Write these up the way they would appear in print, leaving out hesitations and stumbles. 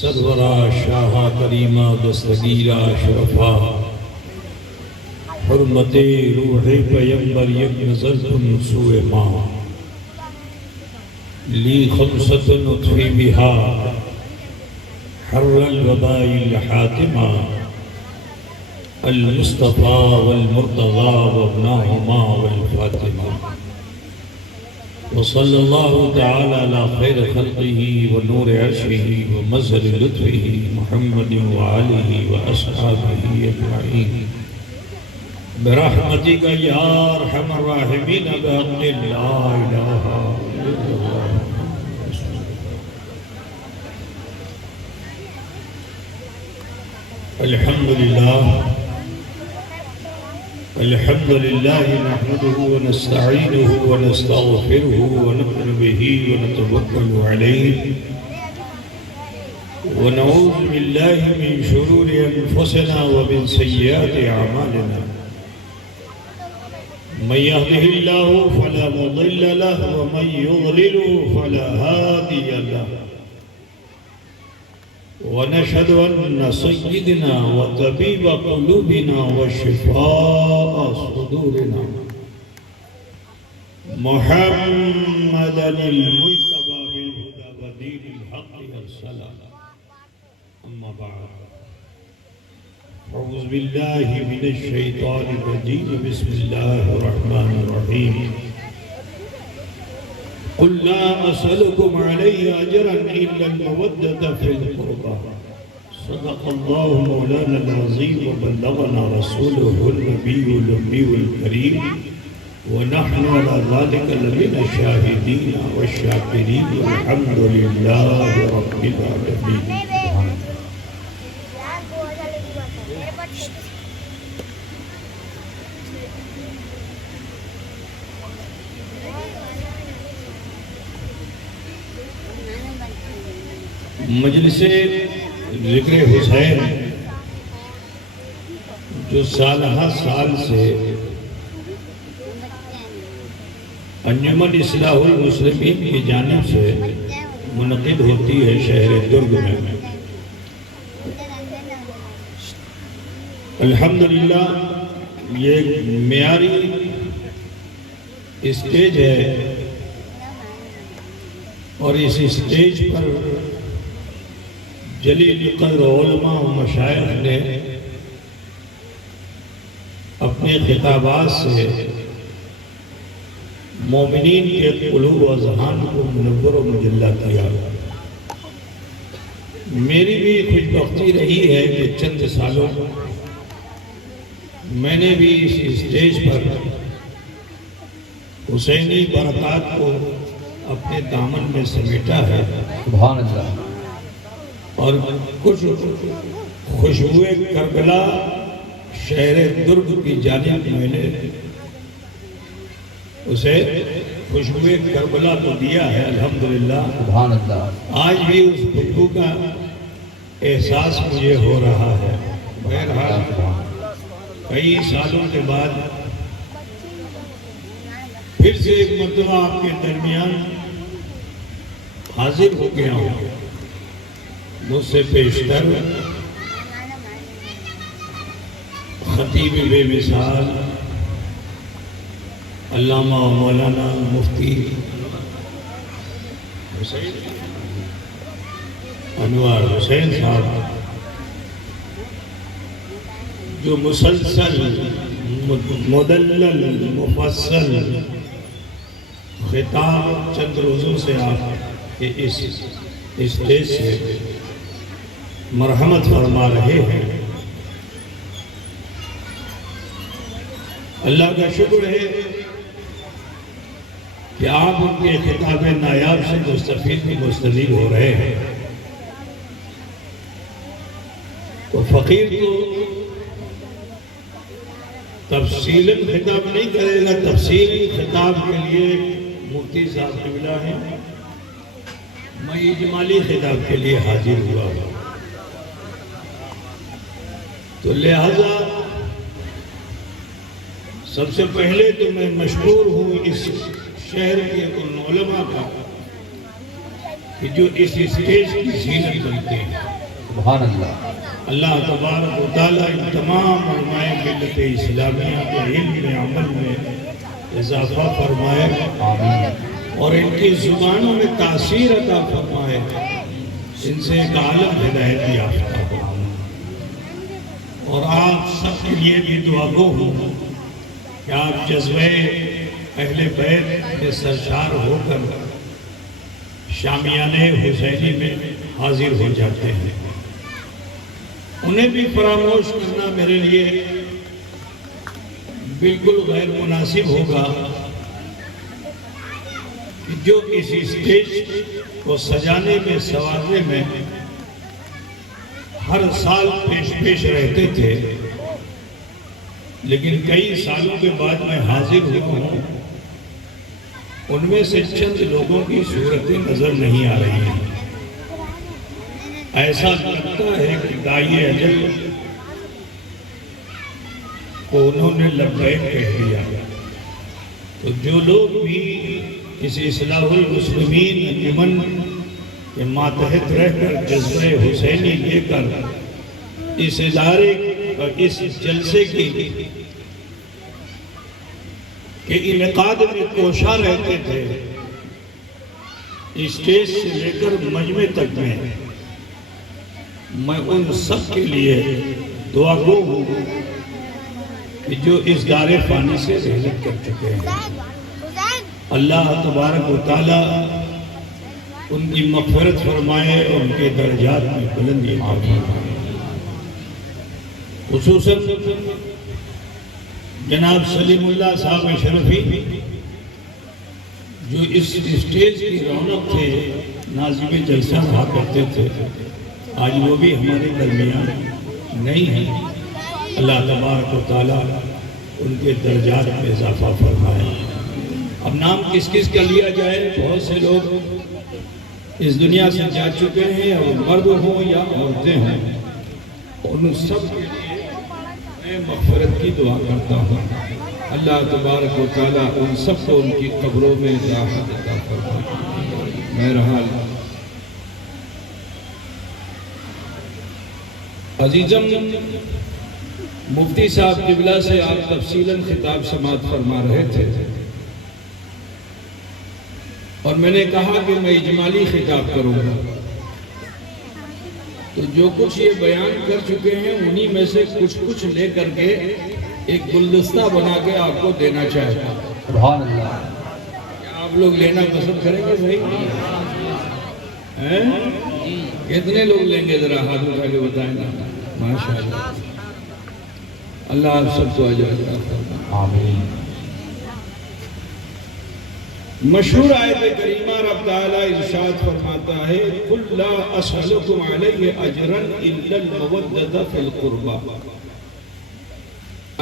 سرورا شاہ کریمہ دستگیرہ شرفا حرمت روح پیمبر یک نظر کن سوئے ماں لی خمسة اطفی بہا حر الوباء الحاتمہ المصطفى والمرتضى وابناهما والفاطمہ وصلى الله تعالى على خير خلقه ونور عرشه ومظهر لطفه محمد وآله وأصحابه أجمعين برحمتك يا أرحم الراحمين بحق لا إله إلا الله. الحمد لله نحمده ونستعينه ونستغفره ونؤمن به ونتوكل عليه ونعوذ بالله من شرور أنفسنا ومن سيئات أعمالنا من يهده الله فلا مضل له ومن يضلل فلا هادي له ونشهد أن سيدنا وطبيب قلوبنا وشفاء صدورنا محمدا المجتبى بالهدى ودين الحق والسلام. أما بعد أعوذ بالله من الشيطان الرجيم بسم الله الرحمن الرحيم قل لا أسألكم عليه أجرا إلا المودة في القربى صدق الله مولانا العظيم وبلغنا رسوله النبي الأمي الكريم ونحن على ذلك لمن الشاهدين والشاكرين والحمد لله رب العالمين. مجلس ذکر حسین جو سالہ سال سے انجمن اصلاح المسلمین کی جانب سے منعقد ہوتی ہے شہر درگ میں، الحمدللہ یہ ایک معیاری اسٹیج ہے اور اس اسٹیج پر جلیل قدر علماء و مشائخ نے اپنے خطابات سے مومنین کے قلوب و اذہان کو منور و مجلہ کیا. میری بھی خوش بختی رہی ہے کہ چند سالوں میں نے بھی اس اسٹیج پر حسینی برکات کو اپنے دامن میں سمیٹا ہے. سبحان اللہ. اور کچھ خوشبوئے کربلا شہر درگ کی جانب میں نے اسے خوشبوئے کربلا تو دیا ہے الحمدللہ. سبحان اللہ. آج بھی اس خوشبو کا احساس مجھے ہو رہا ہے. بہرحال کئی سالوں کے بعد پھر سے ایک مرتبہ آپ کے درمیان حاضر ہو گیا ہوں. مجھ سے پیشتر خطیب بے مثال علامہ مولانا مفتی انوار حسین صاحب جو مسلسل مدلل مفصل خطاب چند روزوں سے آپ کے اس اسٹیج سے مرحمت فرما رہے ہیں. اللہ کا شکر ہے کہ آپ ان کے خطاب نایاب سے مستفید مستفید ہو رہے ہیں. تو فقیر تو تفصیلاً خطاب نہیں کرے گا، تفصیلی خطاب کے لیے مفتی صاحب قبلہ ہیں. میں اجمالی خطاب کے لیے حاضر ہوا ہوں. تو لہذا سب سے پہلے تو میں مشکور ہوں اس شہر کے ان علماء کا کہ جو اس اسٹیج کی زینت بنتے ہیں. سبحان اللہ. اللہ تبارک و تعالیٰ ان تمام علماء ملت اسلامیہ کے علم میں عمل میں اضافہ فرمائے آمین. اور ان کی زبانوں میں تاثیر عطا فرمائے. ان سے ایک عالم ہدایت یافتہ ہو. اور آپ سب کے لیے بھی دعا گو ہوں کہ آپ جذبہ اہل بیت کے سرشار ہو کر شامیانہ حسینی میں حاضر ہو جاتے ہیں. انہیں بھی فراموش کرنا میرے لیے بالکل غیر مناسب ہوگا کہ جو اس اسٹیج کو سجانے میں سنوارنے میں ہر سال پیش رہتے تھے، لیکن کئی سالوں کے بعد میں حاضر ہوا ہوں. ان میں سے چند لوگوں کی صورتیں نظر نہیں آ رہی ہیں. ایسا لگتا ہے کہ داعی اجل کو انہوں نے لبیک کہہ دیا. تو جو لوگ بھی اس اصلاح المسلمین انجمن کے ماتحت رہ کر جذبہ حسینی لے کر اس ادارے اور اس جلسے کی کہ انعقاد میں کوشاں رہتے تھے، اسٹیج سے لے کر مجمع تک میں ان سب کے لیے دعا گو ہوں کہ جو اس دار فانی سے رحلت کر چکے ہیں. اللہ تبارک و تعالیٰ ان کی مغفرت فرمائے اور ان کے درجات میں بلندی فرمائے. خصوصاً جناب سلیم اللہ صاحب شرفی جو اس اسٹیج کی رونق تھے، ناظم جلسہ رہا کرتے تھے، آج وہ بھی ہمارے درمیان نہیں ہیں. اللہ تبارک و تعالیٰ ان کے درجات میں اضافہ فرمائے. اب نام کس کس کا لیا جائے؟ بہت سے لوگ اس دنیا سے جا چکے ہیں، یا وہ مرد ہوں یا عورتیں ہوں. ان سب کے لیے میں مغفرت کی دعا کرتا ہوں. اللہ تبارک و تعالیٰ ان سب کو ان کی قبروں میں راحت عطا فرمائے. بہرحال عزیزم، مفتی صاحب قبلہ سے آپ تفصیلاً خطاب سماعت فرما رہے تھے، اور میں نے کہا کہ میں اجمالی خطاب کروں گا. تو جو کچھ یہ بیان کر چکے ہیں انہی میں سے کچھ لے کر کے ایک گلدستہ بنا کے آپ کو دینا چاہتا ہوں. سبحان اللہ. کیا آپ لوگ لینا پسند کریں گے؟ صحیح کتنے لوگ لیں گے؟ ذرا ہاتھ اٹھا کے بتائیں نا. ماشاءاللہ. اللہ آپ سب کو اجر عطا فرمائے. آمین. مشہور آیت کریمہ رب تعالیٰ ارشاد فرماتا ہے قُلْ لَا أَسْأَلُكُمْ عَلَيْهِ أَجْرًا إِلَّا الْمَوَدَّةَ فِي الْقُرْبَى.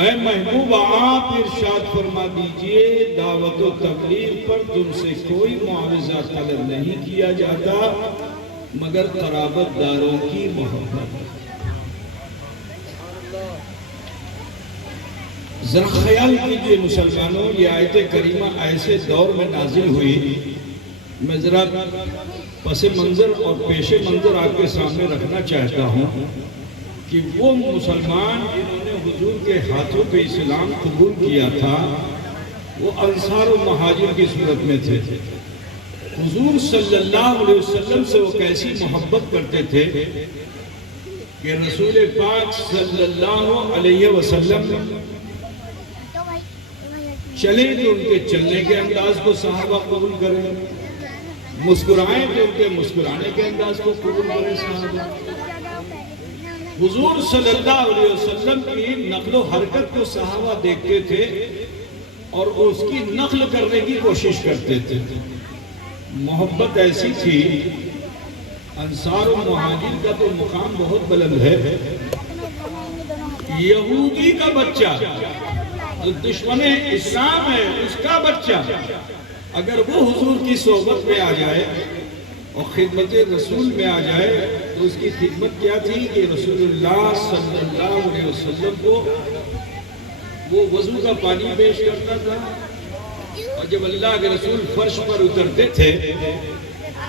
اے محبوب آپ ارشاد فرما دیجئے دعوت و تبلیغ پر تم سے کوئی معاوضہ طلب نہیں کیا جاتا مگر قرابت داروں کی محبت. ذرا خیال کیجئے مسلمانوں، یہ آیت کریمہ ایسے دور میں نازل ہوئی. میں ذرا پس منظر اور پیش منظر آپ کے سامنے رکھنا چاہتا ہوں کہ وہ مسلمان جنہوں نے حضور کے ہاتھوں پہ اسلام قبول کیا تھا وہ انصار و مہاجر کی صورت میں تھے. حضور صلی اللہ علیہ وسلم سے وہ کیسی محبت کرتے تھے کہ رسول پاک صلی اللہ علیہ وسلم چلیں تو ان کے چلنے کے انداز کو صحابہ قبول کریں، مسکرائیں تو ان کے مسکرانے کے انداز کو قبول کریں صحابہ. حضور صلی اللہ علیہ وسلم کی نقل و حرکت کو صحابہ دیکھتے تھے اور اس کی نقل کرنے کی کوشش کرتے تھے. محبت ایسی تھی. انصار و مہاجر کا تو مقام بہت بلند ہے. یہودی کا بچہ جو دشمن اسلام ہے اس کا بچہ اگر وہ حضور کی صحبت میں آ جائے اور خدمت رسول میں آ جائے تو اس کی خدمت کیا تھی کہ رسول اللہ صلی اللہ علیہ وسلم کو وہ وضو کا پانی پیش کرتا تھا، اور جب اللہ کے رسول فرش پر اترتے تھے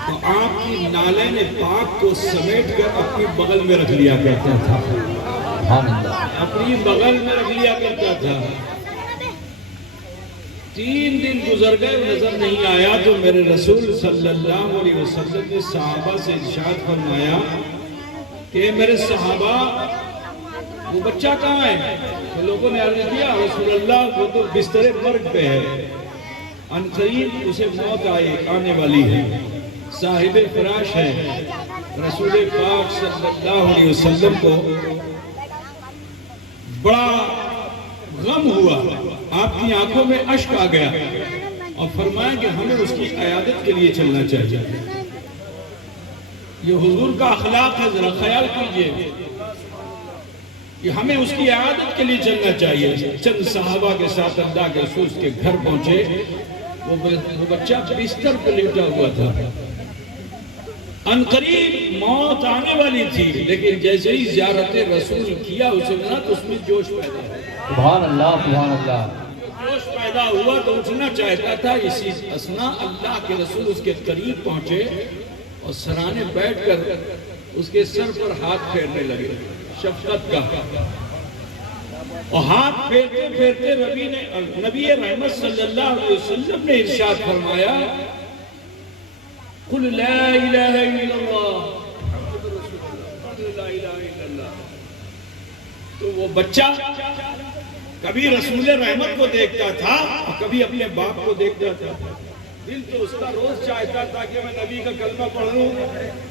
تو آپ کی نالین پاک کو سمیٹ کر اپنی بغل میں رکھ لیا کرتا تھا، سبحان اللہ، اپنی بغل میں رکھ لیا کرتا تھا۔ 3 دن گزر گئے، نظر نہیں آیا، تو میرے رسول صلی اللہ علیہ وسلم نے صحابہ سے ارشاد فرمایا کہ میرے صحابہ وہ بچہ کہاں ہے؟ تو لوگوں نے عرض کیا رسول اللہ وہ تو بستر مرگ پہ ہے، عنقریب اسے موت آنے والی ہے، صاحب فراش ہے۔ رسول پاک صلی اللہ علیہ وسلم کو بڑا غم ہوا، آپ کی آنکھوں میں اشک آ گیا اور فرمایا کہ ہمیں اس کی عیادت کے لیے چلنا چاہیے۔ یہ حضور کا اخلاق ہے، ذرا خیال کیجئے کہ ہمیں اس کی عیادت کے لیے چلنا چاہیے۔ چند صحابہ کے ساتھ اللہ کے رسول کے گھر پہنچے، وہ بچہ بستر پہ لیٹا ہوا تھا، عنقریب موت آنے والی تھی، لیکن جیسے ہی زیارت رسول کیا اسے ملا تو اس میں جوش پیدا ہوا، سبحان اللہ، سبحان اللہ، جوش پیدا ہوا تو اٹھنا چاہتا تھا۔ اسی اثنا اللہ کے رسول اس کے قریب پہنچے اور سرانے بیٹھ کر اس کے سر پر ہاتھ پھیرنے لگے شفقت کا، اور ہاتھ پھیرتے پھیرتے نبی رحمت صلی اللہ علیہ وسلم نے ارشاد فرمایا قل لا الہ الا اللہ محمد رسول اللہ، قل لا الہ الا اللہ۔ تو وہ بچہ کبھی رسول رحمت کو دیکھتا تھا اور کبھی اپنے باپ کو دیکھتا تھا، دل تو اس کا روز چاہتا تھا کہ میں نبی کا کلمہ پڑھوں،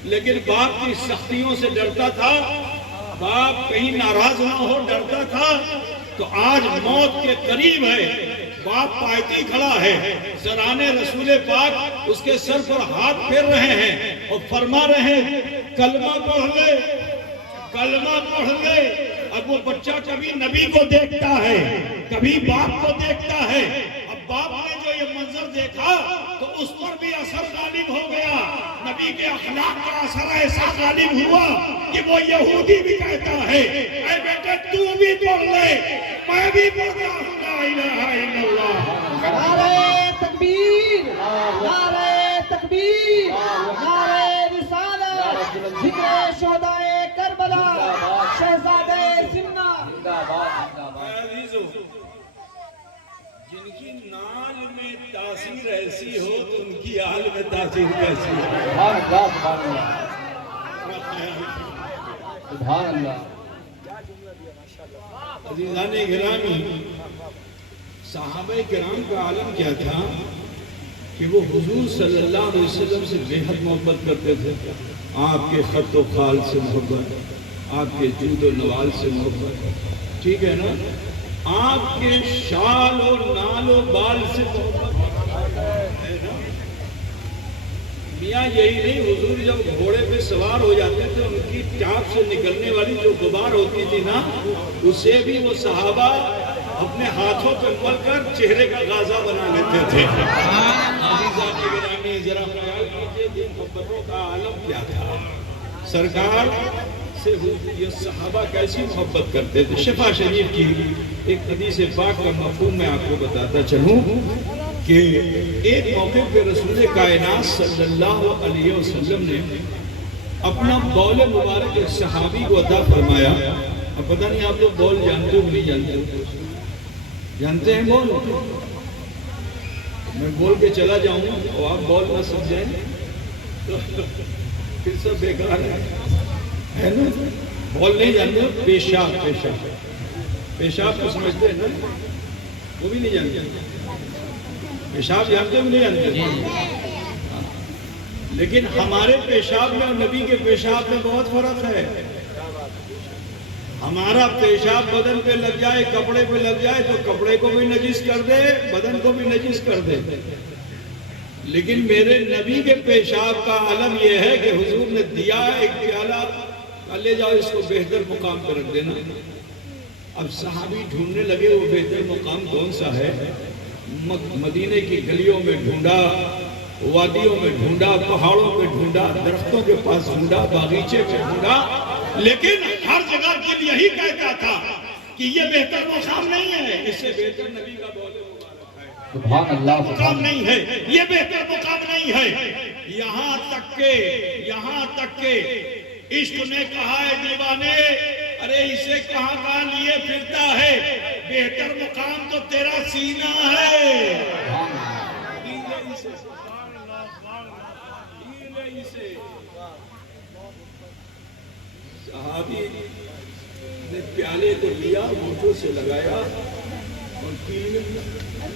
لیکن باپ کی سختیوں سے ڈرتا تھا، باپ کہیں ناراض نہ ہو ڈرتا تھا۔ تو آج موت کے قریب ہے، باپ پائتی کھڑا ہے، سرانے رسول پاک اس کے سر پر ہاتھ پھیر رہے ہیں اور فرما رہے ہیں کلمہ پڑھ لے، کلمہ پڑھ لے۔ اب وہ بچہ کبھی نبی کو دیکھتا ہے، کبھی باپ کو دیکھتا ہے، اب باپ نے جو یہ منظر دیکھا تو اس پر بھی اثر غالب ہو گیا، نبی کے اخلاق کا اثر ایسا غالب ہوا کہ وہ یہودی بھی کہتا ہے اے بیٹے تو بھی پڑھ لے، میں بھی پڑھتا ہوں لا الہ الا اللہ۔ نعرہ تکبیر، نعرہ تکبیر، نعرہ رسالت، ذکر شہدائے کربلا، شہزادے سمنا۔ جن کی نال میں تاثیر ایسی ہو تو ان کی حال میں تاثیر کیسی ہو؟ سبحان اللہ، سبحان اللہ، عزیزان گرامی، صحابہ کرام کا عالم کیا تھا کہ وہ حضور صلی اللہ علیہ وسلم سے بے حد محبت کرتے تھے، آپ کے خط و خال سے محبت، آپ کے جود و نوال سے محبت، ٹھیک ہے نا، آپ کے شال اور نال و بال سے میاں یہی نہیں، حضور جب گھوڑے پہ سوار ہو جاتے تھے ان کی ٹاپ سے نکلنے والی جو غبار ہوتی تھی نا، اسے بھی وہ صحابہ اپنے ہاتھوں پہ مل کر چہرے کا غازہ بنا لیتے تھے۔ عزیزان گرامی، ذرا خیال کیجئے محبتوں کا عالم کیا تھا، سرکار سے یہ صحابہ کیسی محبت کرتے تھے۔ شفا شریف کی ایک حدیث پاک کا مفہوم میں آپ کو بتاتا چلوں کہ ایک موقع پہ رسول کائنات صلی اللہ علیہ وسلم نے اپنا بول مبارک ایک صحابی کو عطا فرمایا۔ اب پتہ نہیں آپ لوگ بول جانتے ہو نہیں جانتے، جانتے ہیں بول؟ میں بول کے چلا جاؤں اور آپ بول نہ سمجھیں تو پھر سب بیکار ہے نا۔ بول نہیں جانتے، پیشاب، پیشاب، پیشاب کو سمجھتے ہیں نا، وہ بھی نہیں جانتے، پیشاب جانتے بھی نہیں جانتے، لیکن ہمارے پیشاب میں اور نبی کے پیشاب میں بہت فرق ہے۔ ہمارا پیشاب بدن پہ لگ جائے، کپڑے پہ لگ جائے تو کپڑے کو بھی نجس کر دے، بدن کو بھی نجس کر دے، لیکن میرے نبی کے پیشاب کا علم یہ ہے کہ حضور نے دیا ایک پیالہ، لے جاؤ اس کو بہتر مقام پہ رکھ دینا۔ اب صحابی ڈھونڈنے لگے وہ بہتر مقام کون سا ہے، مدینے کی گلیوں میں ڈھونڈا، وادیوں میں ڈھونڈا، پہاڑوں پہ ڈھونڈا، درختوں کے پاس ڈھونڈا، باغیچے پہ ڈھونڈا، لیکن ہر جگہ دل یہی کہتا تھا کہ یہ بہتر مقام نہیں ہے، اس سے بہتر نبی کا بول مبارک ہے، سبحان اللہ، مقام نہیں ہے، یہ بہتر مقام نہیں ہے۔ یہاں تک کہ عشق نے کہا ہے دیوانے ارے اسے کہاں لیے پھرتا ہے، بہتر مقام تو تیرا سینہ ہے۔ صحابی نے پیالے کو لیا، ہونٹوں سے لگایا اور پینے لگا۔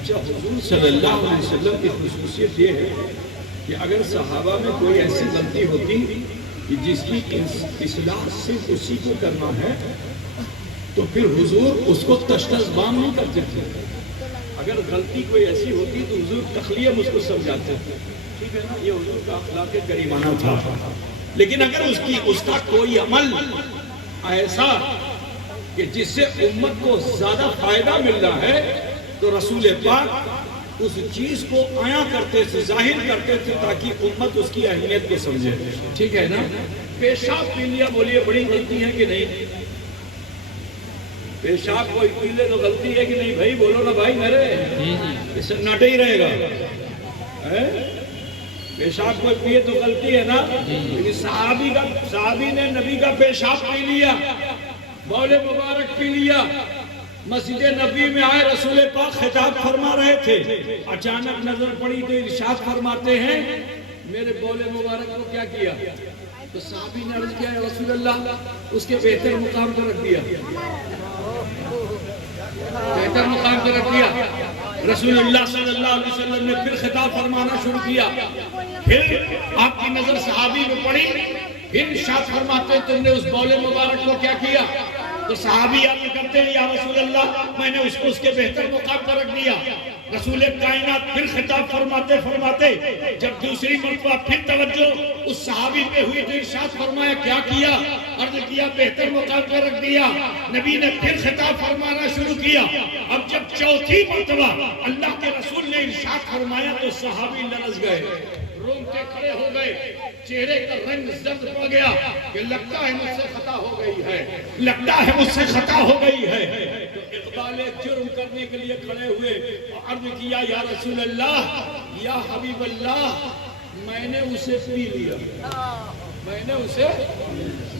اچھا، حضور صلی اللہ علیہ وسلم کی خصوصیت یہ ہے کہ اگر صحابہ میں کوئی ایسی غلطی ہوتی کہ جس کی اصلاح صرف اسی کو کرنا ہے تو پھر حضور اس کو تشتز بام نہیں کرتے تھے۔ اگر غلطی کوئی ایسی ہوتی تو حضور تخلیہ اس کو سمجھاتے تھے، ٹھیک ہے نا، یہ حضور کا اخلاق کریمانہ تھا۔ لیکن اگر اس کا کوئی عمل ایسا کہ جس سے امت کو زیادہ فائدہ مل رہا ہے تو رسول پاک اس چیز کو عیاں کرتے تھے، ظاہر کرتے تھے تاکہ امت اس کی اہمیت کو سمجھے، ٹھیک ہے نا۔ پیشاب پی لیا، بولیے بڑی غلطی ہے کہ نہیں؟ پیشاب کوئی پی لے تو غلطی ہے کہ نہیں بھائی؟ بولو نا بھائی میرے، اس سے ناٹے ہی رہے گا۔ پیشاب کوئی پیے تو غلطی ہے نا، لیکن صحابی نے نبی کا پیشاب پی لیا، بول مبارک پی لیا، مسجد نبی میں آئے، رسول پاک خطاب فرما رہے تھے، اچانک نظر پڑی تو ارشاد فرماتے ہیں میرے بول مبارک کو کیا کیا؟ تو صحابی نے عرض کیا رسول اللہ اس کے بہتر مقام پر رکھ دیا، بہتر مقام پر رکھ دیا۔ رسول اللہ صلی اللہ علیہ وسلم نے پھر خطاب فرمانا شروع کیا، پھر آپ کی نظر صحابی میں پڑی، پھر ارشاد فرماتے ہیں تم نے اس بول مبارک کو کیا کیا؟ تو صحابی آپ کرتے ہیں یا رسول اللہ میں نے اس کو اس کے بہتر مقام پر رکھ دیا۔ رسول کائنات پھر خطاب فرماتے جب دوسری مرتبہ پھر توجہ اس صحابی پہ ہوئی تو ارشاد فرمایا کیا کیا؟ عرض کیا بہتر مقام پر رکھ دیا۔ نبی نے پھر خطاب فرمانا شروع کیا۔ اب جب چوتھی مرتبہ اللہ کے رسول نے ارشاد فرمایا تو صحابی لرز گئے، رونگٹے کھڑے ہو گئے، چہرے کا رنگ زرد پڑ گیا کہ لگتا ہے مجھ سے خطا ہو گئی ہے، لگتا ہے مجھ سے خطا ہو گئی ہے۔ تو اقبال جرم کرنے کے لیے کھڑے ہوئے اور عرض کیا یا رسول اللہ یا حبیب اللہ میں نے اسے پی لیا، میں نے اسے۔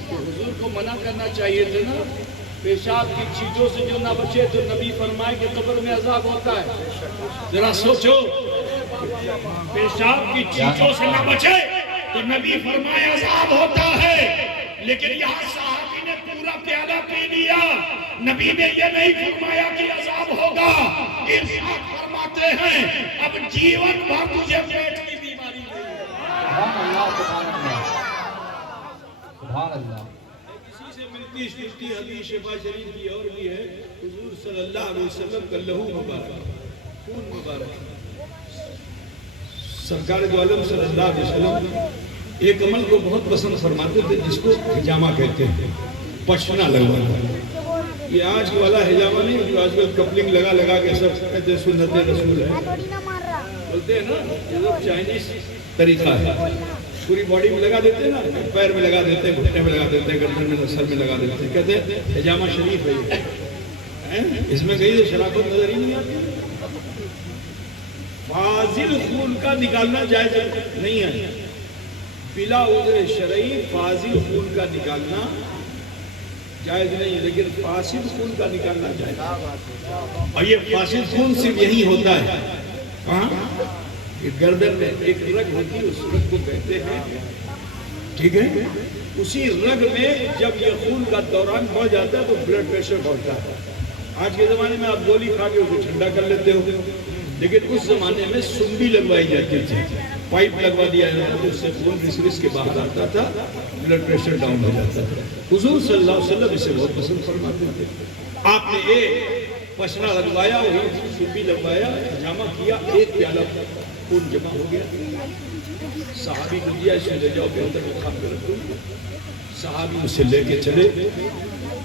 تو حضور کو منع کرنا چاہیے تھا نا، پیشاب کی چیزوں سے جو نہ بچے تو نبی فرمائے کہ قبر میں عذاب ہوتا ہے۔ ذرا سوچو، پیشاب کی چیزوں سے نہ بچے تو نبی فرمائے عذاب ہوتا ہے، لیکن یہاں صحابی نے پورا پیالہ پی لیا، نبی نے یہ نہیں فرمایا کہ عذاب ہوگا، ارشاد فرماتے ہیں اب جیون بھر تجھے پیٹ کی بیماری نہیں ہے۔ سبحان اللہ، سبحان اللہ، سبحان اللہ۔ کسی سے ملتی حدیث شفا شریف کی اور بھی ہے، حضور صلی اللہ علیہ وسلم کا لہو مبارک، خون مبارک، سرکار دو عالم صلی اللہ علیہ وسلم ایک عمل کو بہت پسند فرماتے تھے جس کو حجامہ کہتے ہیں، پشنا لگوانا۔ یہ آج والا حجامہ نہیں جو آج کل کپلنگ لگا کے سب کہتے سنت رسول ہے، بولتے ہیں نا یہ سب چائنیز طریقہ ہے، پوری باڈی میں لگا دیتے ہیں نا، پیر میں لگا دیتے ہیں، گھٹنے میں لگا دیتے ہیں، گردن میں سر میں لگا دیتے ہیں، کہتے ہیں حجامہ شریف ہے، اس میں کہیں تو شرافت نظر ہی نہیں آتی۔ فاضل خون کا نکالنا جائز نہیں ہے، بلا عذر شرعی فاضل خون کا نکالنا جائز نہیں ہے، لیکن فاسد خون کا نکالنا جائز ہے۔ اور یہ فاسد خون صرف یہی ہوتا ہے کہاں؟ گردن میں ایک رگ ہوتی ہے، اس رگ کو کہتے ہیں، ٹھیک ہے، اسی رگ میں جب یہ خون کا دوران بڑھ جاتا ہے تو بلڈ پریشر بڑھتا ہے۔ آج کے زمانے میں آپ گولی کھا کے اسے ٹھنڈا کر لیتے ہو، لیکن اس زمانے میں سنبی لگوائی جاتی تھی، پائپ لگوا دیا جاتا تھا، اس سے خون رس کے باہر آتا تھا، بلڈ پریشر ڈاؤن ہو جاتا تھا۔ حضور صلی اللہ علیہ وسلم اسے بہت پسند فرماتے تھے۔ آپ نے ایک پشنا لگوایا، وہی سنبی لگوایا، حجامہ کیا، ایک پیالہ خون جمع ہو گیا، صحابی کو دیا، اسے لے جاؤ بہتر مقام پہ رکھو۔ صحابی اسے لے کے چلے،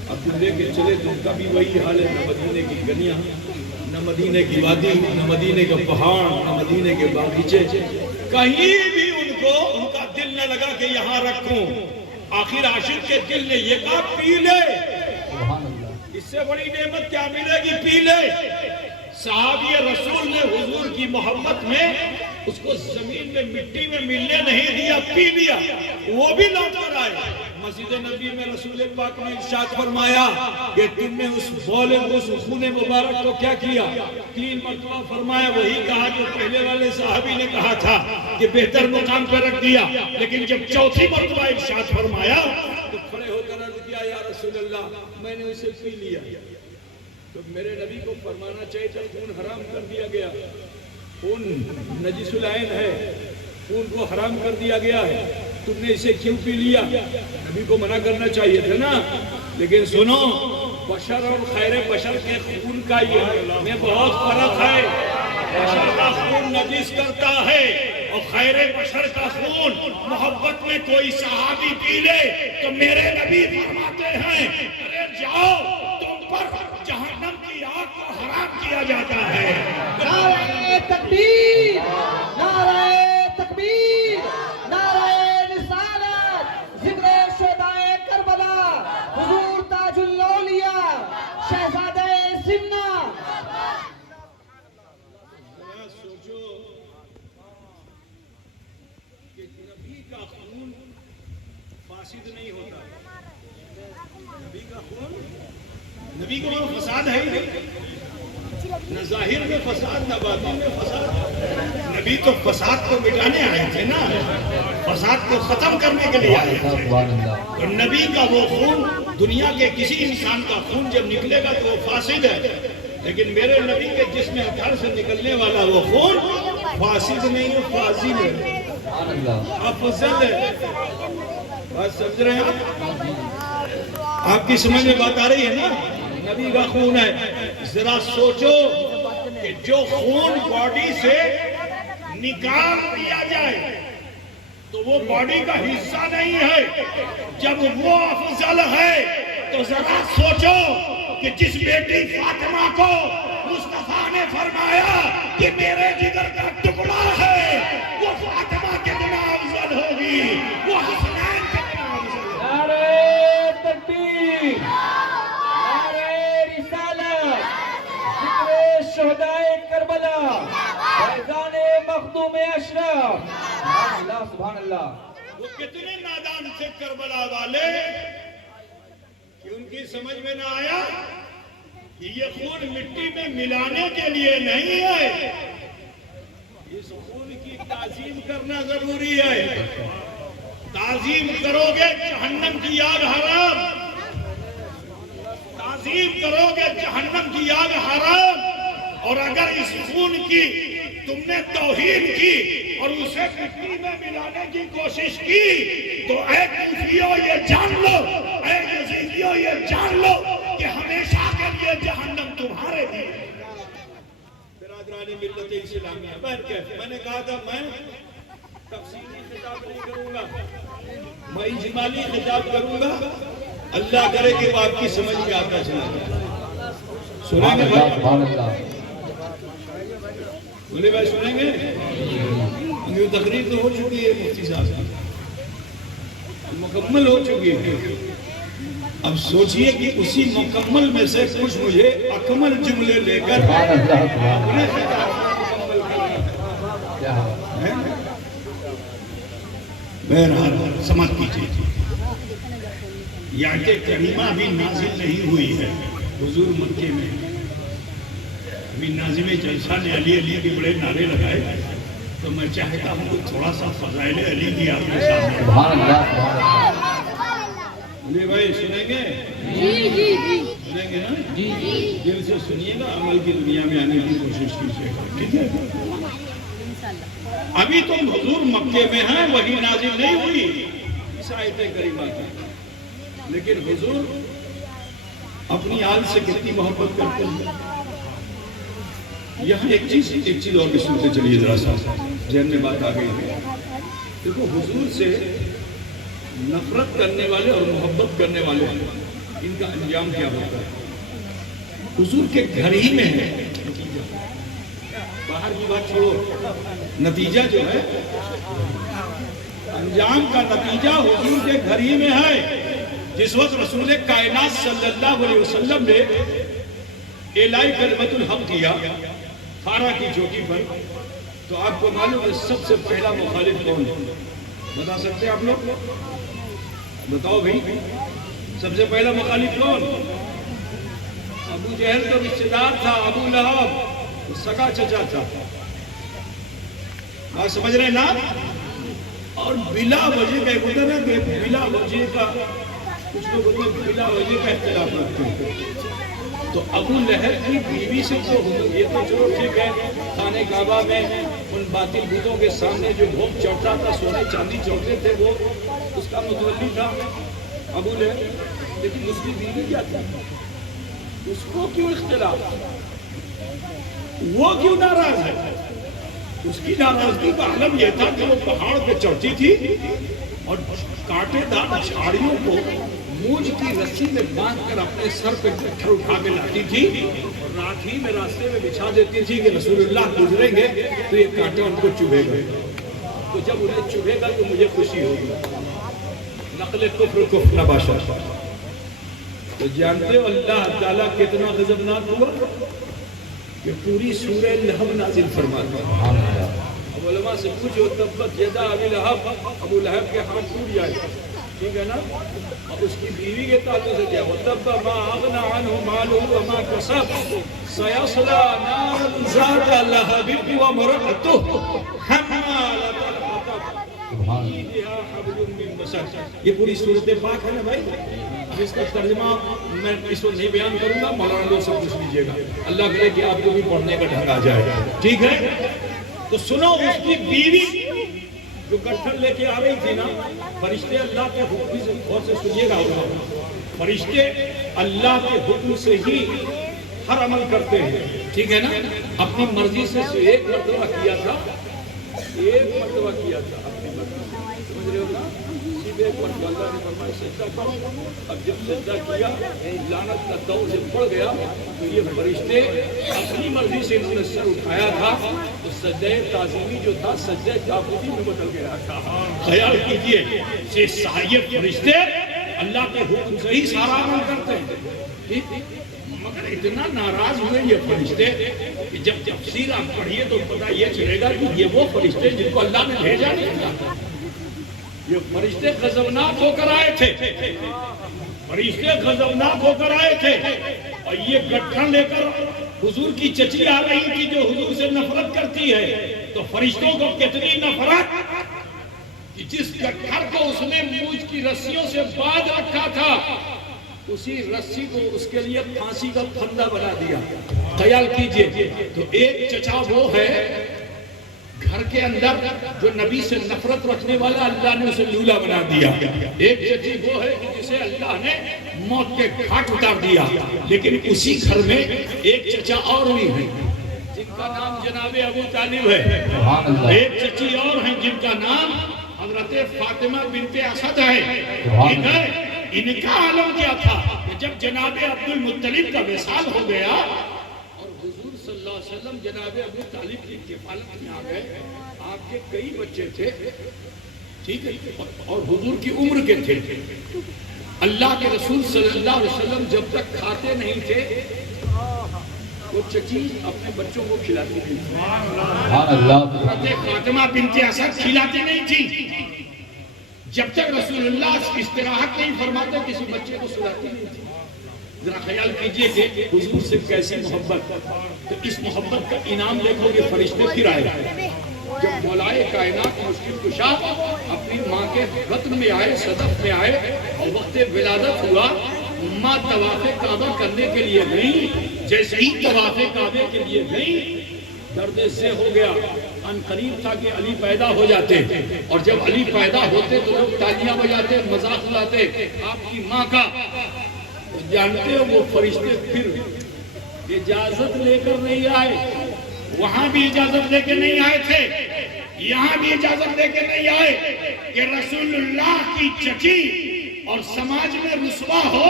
اب لے کے چلے تو ان کا بھی وہی حال ہے، نہ مدینے کی گلیاں، نہ مدینے کی وادی، نہ مدینے کے پہاڑ، نہ مدینے کے باغیچے، کہیں بھی ان کا دل نہ لگا کہ یہاں رکھوں۔ آخر عاشق کے دل نے یہ کہا پی لے، اس سے بڑی نعمت کیا ملے گی، پی لے۔ صحابی رسول نے حضور کی محبت میں اس کو زمین میں مٹی میں ملنے نہیں دیا، پی لیا، وہ بھی لوٹ کر آئے۔ مسجد نبی میں رسول پاک نے ارشاد فرمایا کہ تم نے اس بولے اس خون مبارک کو کیا کیا؟ 3 مرتبہ فرمایا، وہی کہا جو پہلے والے صحابی نے کہا تھا کہ بہتر مقام پر رکھ دیا، لیکن جب چوتھی مرتبہ ارشاد فرمایا تو کھڑے ہو کر عرض کیا، یا رسول اللہ میں نے اسے پی لیا۔ تو میرے نبی کو فرمانا چاہیے تھا خون حرام کر دیا گیا، خون نجس العین ہے، خون کو حرام کر دیا گیا ہے، تم نے اسے کیوں پی لیا؟ نبی کو منع کرنا چاہیے تھا نا۔ لیکن سنو، بشر اور خیر بشر کے خون کا یہ میں بہت فرق ہے۔ بشر کا خون نجس کرتا ہے اور خیر بشر کا خون محبت میں کوئی صحابی پی لے تو میرے نبی فرماتے ہیں ارے جاؤ، تم پر جہنم کی آگ کو حرام کیا جاتا ہے۔ نعرہ تکبیر، نعرہ تکبیر، نعرہ رسالت، ذکر شہدائے کربلا، حضور تاج الاولیاء شہزادہ سمنا۔ سوچو کہ نبی کا خون فاسد نہیں ہوتا، نبی کا خون، نبی کا وہ فساد ہے ہی نہیں، نہ ظاہر میں فساد نہ باطن میں فساد۔ نبی تو فساد کو مٹانے آئے تھے نا، فساد کو ختم کرنے کے لیے آئے تھے۔ تو نبی کا وہ خون، دنیا کے کسی انسان کا خون جب نکلے گا تو وہ فاسد ہے، لیکن میرے نبی کے جسم اطہر سے نکلنے والا وہ خون فاسد نہیں ہے، فاضل ہے، افضل ہے۔ بات سمجھ رہے ہیں آپ کی سمجھ میں بات آ رہی ہے نا؟ نبی کا خون ہے۔ ذرا سوچو کہ جو خون باڈی سے نکال دیا جائے تو وہ باڈی کا حصہ نہیں ہے، جب وہ افضل ہے تو ذرا سوچو کہ جس بیٹی فاطمہ کو مصطفیٰ نے فرمایا کہ میرے جگر کا ٹکڑا ہے، وہ فاطمہ کتنا افضل ہوگی، وہ حسنین کتنا افضل ہوگی۔ نعرہ تکبیر، نعرہ رسالت، ذکر شہدائے کربلا، فیضان مخدوم اشرف۔ سبحان اللہ، سبحان اللہ۔ وہ کتنے نادان تھے کربلا والے کہ ان کی سمجھ میں نہ آیا کہ یہ خون مٹی میں ملانے کے لیے نہیں ہے، اس خون کی تعظیم کرنا ضروری ہے۔ تعظیم کرو گے جہنم کی آگ حرام، تعظیم کرو گے جہنم کی آگ حرام۔ اور اگر اس خون کی تم نے توہین کی اور اسے مٹی میں ملانے کی کوشش کی تو اے کوفیو یہ جان لو، اے یزیدیو یہ جان لو کہ ہمیشہ کے لیے جہنم تمہارے لیے۔ برادران ملت اسلامیہ، میں نے کہا تھا میں تفصیلی خطاب نہیں کروں گا، میں اجمالی خطاب کروں گا، اللہ کرے کہ وہ آپ کی سمجھ میں آتا چلا جائے۔ سنیں گے بھائی؟ بولے بھائی سنیں گے؟ یہ تقریر تو ہو چکی ہے مفتی صاحب کی، مکمل ہو چکی ہے۔ اب سوچئے کہ اسی مکمل میں سے کچھ مجھے اکمل جملے لے کر اپنے خطاب کو مکمل کرنا ہے۔ بہرحال سمجھ کیجیے، یہ آیت کریمہ بھی نازل نہیں ہوئی ہے حضور مکے میں۔ ابھی ناظم جلسہ نے علی علی کے بڑے نعرے لگائے تو میں چاہتا ہوں کہ تھوڑا سا فضائل علی کی آپ کے سامنے۔ سبحان اللہ۔ علی بھائی سنیں گے؟ سنیں گے نا؟ دل سے سنیے گا، عمل کی دنیا میں آنے کی کوشش کیجیے گا، ٹھیک ہے؟ ابھی تم حضور مکے میں ہیں، وہی نازل نہیں ہوئی اس آیت کریمہ کی، لیکن حضور اپنی آل سے کتنی محبت کرتے ہیں۔ یہاں ایک چیز اور بھی سنتے چلیے ذرا سا، ذہن میں بات آ گئی ہے۔ دیکھو حضور سے نفرت کرنے والے اور محبت کرنے والے ان کا انجام کیا ہوتا ہے؟ حضور کے گھر ہی میں ہے نتیجہ، باہر کی بات چھوڑو، نتیجہ جو ہے انجام کا نتیجہ حضور کے گھر ہی میں ہے۔ جس وقت رسول کائنات صلی اللہ علیہ وسلم نے اعلاء کلمت الحق کیا فارا کی چوٹی پر، تو آپ کو معلوم ہے سب سے پہلا مخالف کون ہے؟ بتا سکتے ہیں آپ لوگ؟ بتاؤ بھائی، سب سے پہلا مخالف کون؟ ابو جہل کا رشتے دار تھا، ابو لہب سگا چچا تھا، آپ سمجھ رہے ہیں نا؟ اور بلا وجہ کا ایک ہوتا ہے نا کہ بلا وجہ کا کچھ لوگ ہوتے ہیں بلا وجہ کا اختلاف رکھتے ہیں. تو ابو لہب کی بیوی سے جو یہ تو چلو ٹھیک ہے، خانہ کعبہ میں ان باطل بتوں کے سامنے جو بھوگ چڑھتا تھا، سونے چاندی چڑھتے تھے، وہ اس کا متولی تھا ابو لہب. لیکن اس کی بیوی کیا تھی؟ اس کو کیوں اختلاف؟ وہ کیوں ناراض ہے؟ اس کی ناراضگی کا عالم یہ تھا کہ وہ پہاڑ پہ چڑھتی تھی اور کانٹے دار جھاڑیوں کو موج کی رسی میں باندھ کر اپنے سر پہ پتھر اٹھا کے لاتی تھی اور رات ہی میں راستے میں بچھا دیتی تھی کہ رسول اللہ گزریں گے تو یہ کانٹے ان کو چبھے گا، تو جب انہیں چبھے گا تو مجھے خوشی ہوگی. نقل کفر نباشا. تو جانتے ہو اللہ تعالیٰ کتنا غضبناک ہوا کہ پوری سورہ لہب نازل فرماتا ہے. اب علماء سے پوچھو تبت یدا ابی لہب، ابو لہب کے ہاتھ ٹوٹ جائے، ٹھیک ہے نا؟ اور اس کی بیوی کے تعلق سے کیا وتب ما اغنى عنه ماله وما كسب سيصلى نارا ذات لهب وامرأته حمالة الحطب فيها حبل من مسد. یہ پوری سورۃ پاک ہے نا بھائی. اب اس کا ترجمہ میں اس وقت نہیں بیان کروں گا، مولانا لوگ سب پوچھ لیجیے گا. اللہ کرے کہ آپ کو بھی پڑھنے کا ڈھنگ آ جائے، ٹھیک ہے؟ تو سنو، اس کی بیوی جو گٹھن لے کے آ رہی تھی نا، فرشتے اللہ کے حکم سے، غور سے سنیے گا، فرشتے اللہ کے حکم سے ہی ہر عمل کرتے ہیں، ٹھیک ہے نا؟ اپنی مرضی سے ایک مرتبہ کیا تھا، اپنی مرضی، سمجھ رہے ہو نا؟ ایک مرتبہ اللہ نے فرمایا سجدہ کرو. اب جب سجدہ کیا، لعنت کا دور جب پڑ گیا تو یہ فرشتے اپنی مرضی سے انہوں نے سر اٹھایا تھا تو سجدہ تعظیمی جو تھا سجدہ تعبدی میں بدل گیا تھا. خیال کیجئے، یہ فرشتے اللہ کے حکم سے ہی سارا عمل کرتے ہیں. مگر اتنا ناراض ہوئے یہ فرشتے کہ جب تفسیر آپ پڑھیے تو پتہ یہ چلے گا کہ یہ وہ فرشتے جن کو اللہ نے بھیجا نہیں تھا. یہ فرشتے غضبناک ہو کر آئے تھے، فرشتے غضبناک ہو کر آئے تھے، اور یہ گٹھن لے کر حضور کی چچی آ رہی تھی جو حضور سے نفرت کرتی ہے. تو فرشتوں کو کتنی نفرت کہ جس گٹھن کو اس نے موج کی رسیوں سے باندھ رکھا تھا، اسی رسی کو اس کے لیے پھانسی کا پھندا بنا دیا. خیال کیجئے، تو ایک چچا وہ ہے گھر کے اندر جو نبی سے نفرت رکھنے والا، اللہ نے اسے لولا بنا دیا. ایک چچی وہ ہے کہ جسے اللہ نے موت کے گھاٹ اتار دیا. لیکن اسی گھر میں ایک چچا اور بھی ہے جن کا نام جناب ابو طالب ہے. ایک چچی اور ہیں جن کا نام حضرت فاطمہ بنت اسد ہے. ان کا عالم کیا تھا کہ جب جناب عبد المطلب کا وصال ہو گیا صلی اللہ علیہ وسلم جناب ابو طالب کی کفالت میں آ گئے. آپ کے کئی بچے تھے، ٹھیک ہے، اور حضور کی عمر کے تھے. اللہ کے رسول صلی اللہ علیہ وسلم جب تک کھاتے نہیں تھے وہ چچی اپنے بچوں کو کھلاتی تھی. حضرت فاطمہ بنت اسد کھلاتی نہیں تھی جب تک رسول اللہ استراحت نہیں فرماتے، کسی بچے کو سلاتی نہیں تھی. ذرا خیال کیجئے کہ حضور سے کیسی محبت. تو اس محبت کا انعام دیکھو گے فرشتے پھر آئے. جب مولائے کائنات مشکل کشا اپنی ماں کے بطن میں آئے، صدف میں آئے، اور وقت ولادت ہوا، ماں طواف کعبہ کرنے کے لیے گئی. جیسے ہی طواف کعبے کے لیے گئی، درد سے ہو گیا. ان قریب تھا کہ علی پیدا ہو جاتے، اور جب علی پیدا ہوتے تو لوگ تالیاں بجاتے، مذاق اڑاتے آپ کی ماں کا. جانتے ہو وہ فرشتے پھر اجازت لے کر نہیں آئے. وہاں بھی اجازت لے کے نہیں آئے تھے، یہاں بھی اجازت لے کے نہیں آئے کہ رسول اللہ کی چچی اور سماج میں رسوا ہو.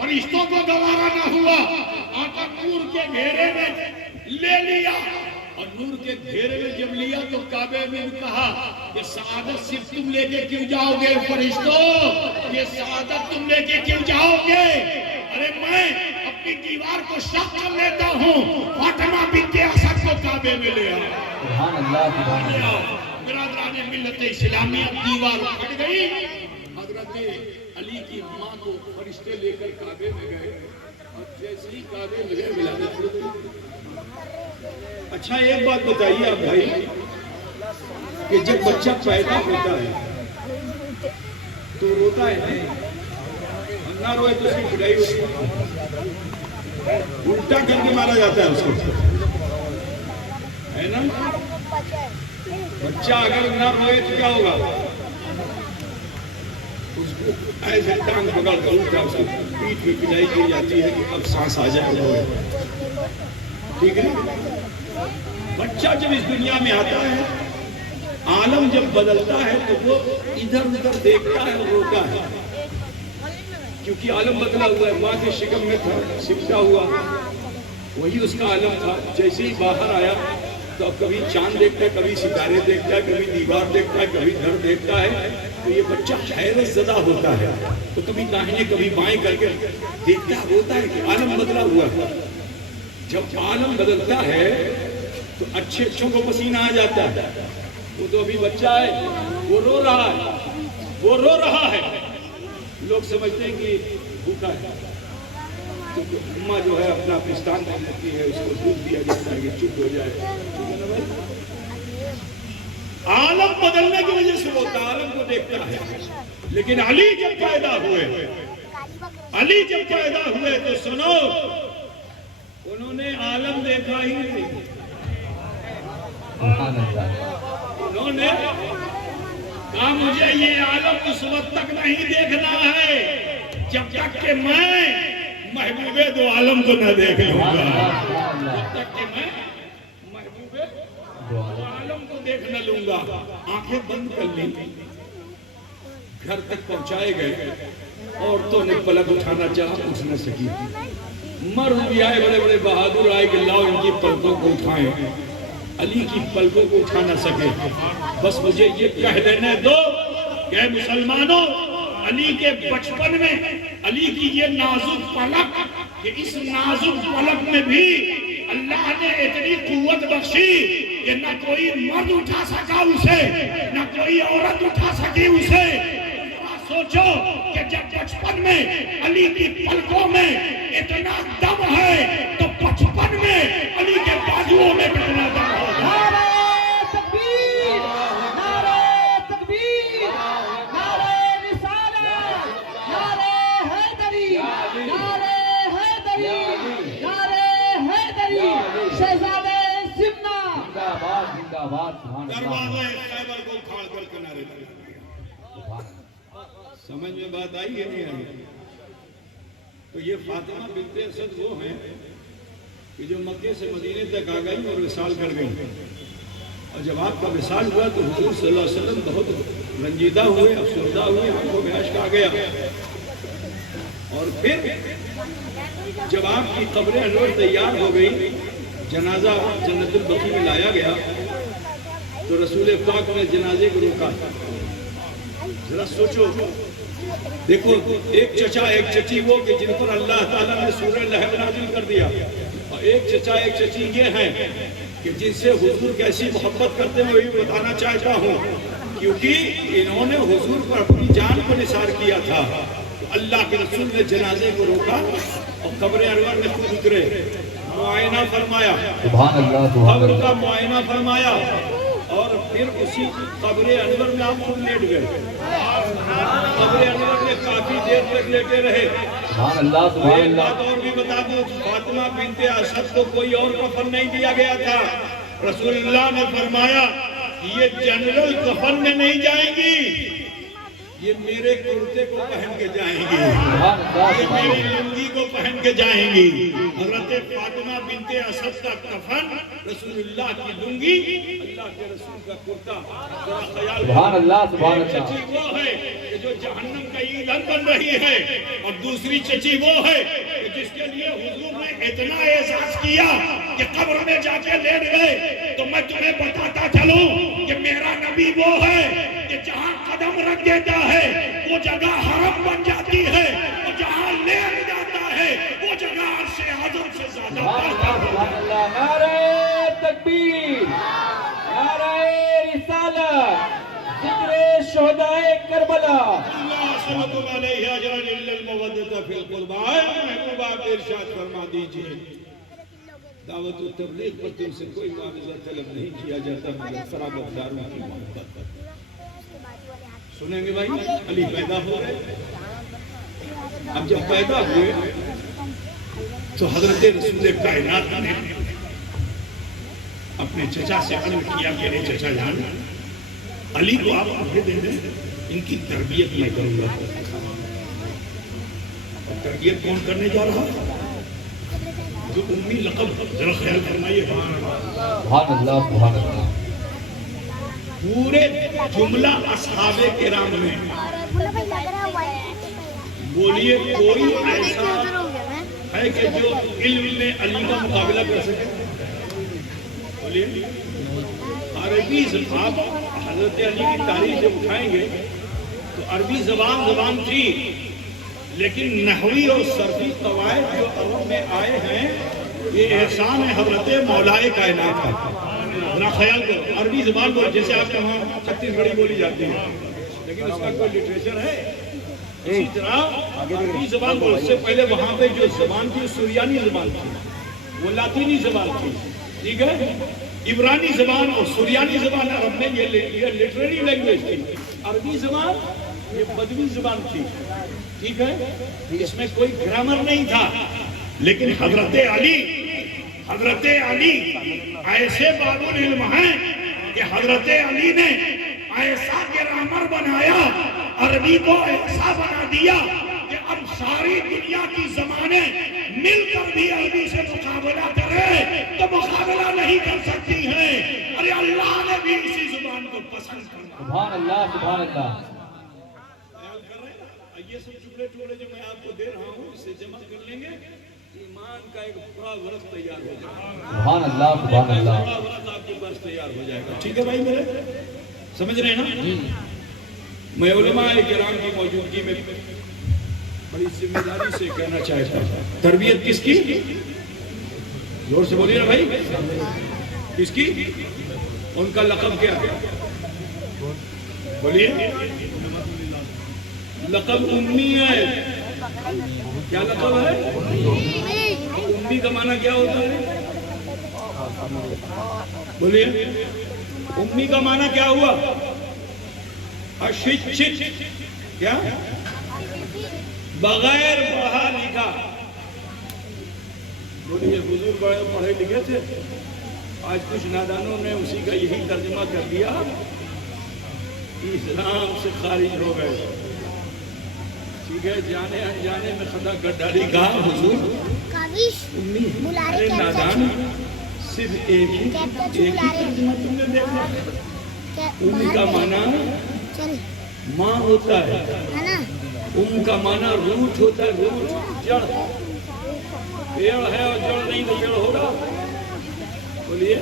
فرشتوں کو گوارا نہ ہوا. آقا نور کے گھیرے میں لے لیا، اور نور کے گھیرے میں جب لیا تو کعبے میں کہا کہ سعادت صرف تم لے کے کیوں جاؤ گے فرشتوں؟ یہ سعادت تم لے کے کیوں جاؤ گے؟ ارے میں اپنی دیوار کو شق کر لیتا ہوں. فاطمہ بنت اسد کو کعبے میں لے آیا. سبحان اللہ سبحان اللہ برادران ملت اسلامیہ دیوار پھٹ گئی. حضرت علی کی ماں کو فرشتے لے کر کعبے میں گئے اور جیسے ہی کعبے میں گئے ولادت ہو گئی. اچھا ایک بات بتائیے آپ بھائی کہ جب بچہ پیدا ہوتا ہے تو روتا ہے نہیں, نہ روئے تو اس کی پڑھائی ہوتی ہے, الٹا کر کے مارا جاتا ہے اس کو, ہے نا. بچہ اگر نہ روئے تو کیا ہوگا, اس کو ایسے ٹانگ پکڑ کر الٹا اس کی پیٹھ پہ پلائی کی جاتی ہے کہ اب سانس آ جائے روئے. ٹھیک ہے, بچہ جب اس دنیا میں آتا ہے عالم جب بدلتا ہے تو وہ ادھر ادھر دیکھتا ہے اور روتا ہے, کیونکہ عالم بدلا ہوا ہے. ماں کے شکم میں تھا, سمٹا ہوا, وہی اس کا عالم تھا. جیسے ہی باہر آیا تو اب کبھی چاند دیکھتا ہے, کبھی ستارے دیکھتا ہے, کبھی دیوار دیکھتا ہے, کبھی گھر دیکھتا ہے. تو یہ بچہ حیرت زدہ ہوتا ہے, تو کبھی داہنے کبھی بائیں کر کے دیکھتا ہوتا ہے کہ عالم بدلا ہوا ہے. جب عالم بدلتا ہے تو اچھے اچھوں کو پسینہ آ جاتا ہے. وہ تو ابھی بچہ ہے, وہ رو رہا ہے, وہ رو رہا ہے. لوگ سمجھتے ہیں کہ بھوکا ہے, تو اماں جو ہے اپنا پستان کر لیتی ہے, اس کو دودھ دیا جاتا ہے کہ چپ ہو جائے. عالم بدلنے کی وجہ سے وہ عالم کو دیکھتا ہے. لیکن علی جب پیدا ہوئے, علی جب پیدا ہوئے تو سنو, انہوں نے عالم دیکھا ہی نہیں. انہوں نے کہا مجھے یہ عالم اس وقت تک نہیں دیکھنا ہے جب تک کہ میں محبوب دو عالم کو نہ دیکھ لوں گا. جب تک کہ میں محبوب دو عالم کو دیکھ نہ لوں گا. آنکھیں بند کر لی, گھر تک پہنچائے گئے. عورتوں نے پلک اٹھانا چاہا, اٹھ نہ سکی. مرد بھی آئے, بڑے بڑے بہادر آئے کہ لاؤ ان کی پلکوں کو اٹھائیں. علی کی پلکوں کو اٹھا نہ سکے. بس مجھے یہ کہہ دینے دو کہ مسلمانوں, علی کے بچپن میں علی کی یہ نازک پلک, کہ اس نازک پلک میں بھی اللہ نے اتنی قوت بخشی کہ نہ کوئی مرد اٹھا سکا اسے, نہ کوئی عورت اٹھا سکی اسے. سوچو کہ جب بچپن میں علی کی پلکوں میں اتنا دم ہے تو بچپن میں علی کے بازوؤں میں کتنا دم ہوگا. نعرہ تکبیر, نعرہ تکبیر, نعرہ رسالت, نعرہ حیدری, نعرہ حیدری, نعرہ حیدری, شہزادہ سمنا. زندہ باد زندہ باد سبحان اللہ. دروازہ خیبر کو کھاڑ کر کنارے لگا. سمجھ میں بات آئی ہے نہیں آئی؟ تو یہ فاطمہ بنت اسد وہ ہیں کہ جو مکے سے مدینے تک آ گئی اور وصال کر گئی. اور جب آپ کا وصال ہوا تو حضور صلی اللہ علیہ وسلم بہت رنجیدہ ہوئے, افسردہ ہوئے, آنکھوں میں اشک آ گیا. اور پھر جب آپ کی قبر انور تیار ہو گئی, جنازہ جنت البقیع میں لایا گیا, تو رسول پاک نے جنازے کو روکا. ذرا سوچو, دیکھو ایک چچا ایک چچی وہ کہ جن پر اللہ تعالیٰ نے سورہ لہب نازل کر دیا, اور ایک چچا ایک چچی یہ ہیں کہ جن سے حضور کیسی محبت کرتے ہیں, وہی بتانا چاہتا ہوں, کیونکہ انہوں نے حضور پر اپنی جان کو نثار کیا تھا. اللہ کے رسول نے جنازے کو روکا اور قبر انور میں خود اترے, معائنہ فرمایا, سبحان اللہ سبحان قبر اللہ. کا معائنہ فرمایا, اور پھر اسی قبر انور میں آپ خود لیٹ گئے. قبر انور میں کافی دیر تک لیٹے رہے. سبحان اللہ سبحان ایک اللہ. بات اور بھی بتا دوں, فاطمہ بنت اسد کو کوئی اور کفن نہیں دیا گیا تھا. رسول اللہ نے فرمایا یہ جنرل کفن میں نہیں جائیں گی, یہ میرے کرتے کو پہن کے جائیں گی, یہ میری لنگی کو پہن کے جائیں گی. حضرت فاطمہ بنت اسد کا کفن, رسول اللہ کی لنگی, اللہ کے رسول کا کرتا. ذرا خیال سبحان اللہ سبحان ایک اللہ. چچی وہ ہے کہ جو جہنم کا ایندھن بن رہی ہے, اور دوسری چچی وہ ہے کہ جس کے لیے حضور نے اتنا احساس کیا کہ قبر میں جا کے لیٹ گئے. تو میں تمہیں بتاتا چلوں کہ میرا نبی وہ ہے کہ جہاں قدم رکھ دیتا ہے وہ جگہ حرم بن جاتی ہے, اور جہاں لیٹ جاتا ہے وہ جگہ عرش اعظم سے زیادہ سبحان اللہ سبحان اللہ. نعرہ تکبیر, کربلا اللہ صلواتکم علیہ اجرا الا المودۃ فی القربى. محبوب آپ ارشاد فرما دیجئے دعوت و تبلیغ پر تم سے کوئی معاوضہ طلب نہیں کیا جاتا مگر قرابت داروں کی محبت. سنیں گے بھائی علی پیدا ہو گئے. اب جب پیدا ہوئے تو حضرت رسول کائنات نے اپنے چچا سے عرض کیا میرے چچا جان علی کو آپ آگے دے دیں ان کی تربیت میں کروں گا. تربیت کون کرنے جا رہا جو امی لقب ذرا خیال فرمائیے. سبحان اللہ سبحان اللہ. پورے جملہ اصحاب کرام میں بولیے کوئی ایسا ہے کہ جو علم میں علی کا مقابلہ کر سکے؟ بولیے. عربی زبان حضرت علی کی تاریخ جب اٹھائیں گے تو عربی زبان تھی لیکن نحوی اور صرفی قواعد جو عرب میں آئے ہیں یہ احسان ہے حضرت مولائے کائنات کا. ذرا خیال کرو عربی زبان کو جیسے آپ کے وہاں چھتیس گڑھی بولی جاتی ہے لیکن اس کا کوئی لٹریچر ہے. اسی طرح عربی زبان کو اس سے پہلے وہاں پہ جو زبان تھی سریانی زبان تھی وہ لاطینی زبان تھی. ٹھیک ہے. عبرانی زبان اور سریانی زبان عرب میں یہ لٹریری لینگویج تھی. عربی زبان یہ بدوی زبان تھی. ٹھیک ہے. اس میں کوئی گرامر نہیں تھا لیکن حضرت علی ایسے باب العلم ہیں کہ حضرت علی نے ایسا گرامر بنایا عربی کو ایسا بنا دیا کہ اب ساری دنیا کی زبانیں مل کر بھی عربی سے مقابلہ کرے تو مقابلہ نہیں کر سکتی ہیں. ارے اللہ نے بھی اسی زبان کو پسند کرنا. سبحان اللہ سبحان اللہ. یہ سب ٹکڑے ٹکڑے جو میں آپ کو دے رہا ہوں اسے جمع کر لیں گے ایمان کا ایک پورا ورق تیار ہو جائے گا. سبحان اللہ سبحان اللہ. پورا ورق آپ کے پاس تیار ہو جائے گا. ٹھیک ہے بھائی میرے سمجھ رہے ہیں نا. میں علماء کرام کی موجودگی میں بڑی ذمہ داری سے کہنا چاہتا ہوں تربیت کس کی؟ زور سے بولیے نا بھائی. کس کی؟ ان کا لقب کیا ہے؟ بولیے. لقب امی ہے. کیا لقب ہے؟ امی کا معنی کیا ہوتا ہے؟ بولیے. امی کا معنی کیا ہوا؟ اششت. کیا؟ بغیر پڑھا لکھا. بولیے. بزرگ بڑے پڑھے لکھے تھے آج کچھ نادانوں نے اسی کا یہی ترجمہ کر دیا اسلام سے خارج ہو گئے. ٹھیک ہے. جانے انجانے میں خطا کر ڈالی. کہا حضور امی. ارے نادان صرف ایک ہی ترجمہ تم نے دیکھا. امی کا معنی ماں ہوتا ہے. ام کا معنی روٹ ہوتا ہے. روٹ جڑ. پیڑ ہے اور جڑ نہیں تو پیڑ ہوگا. بولیے.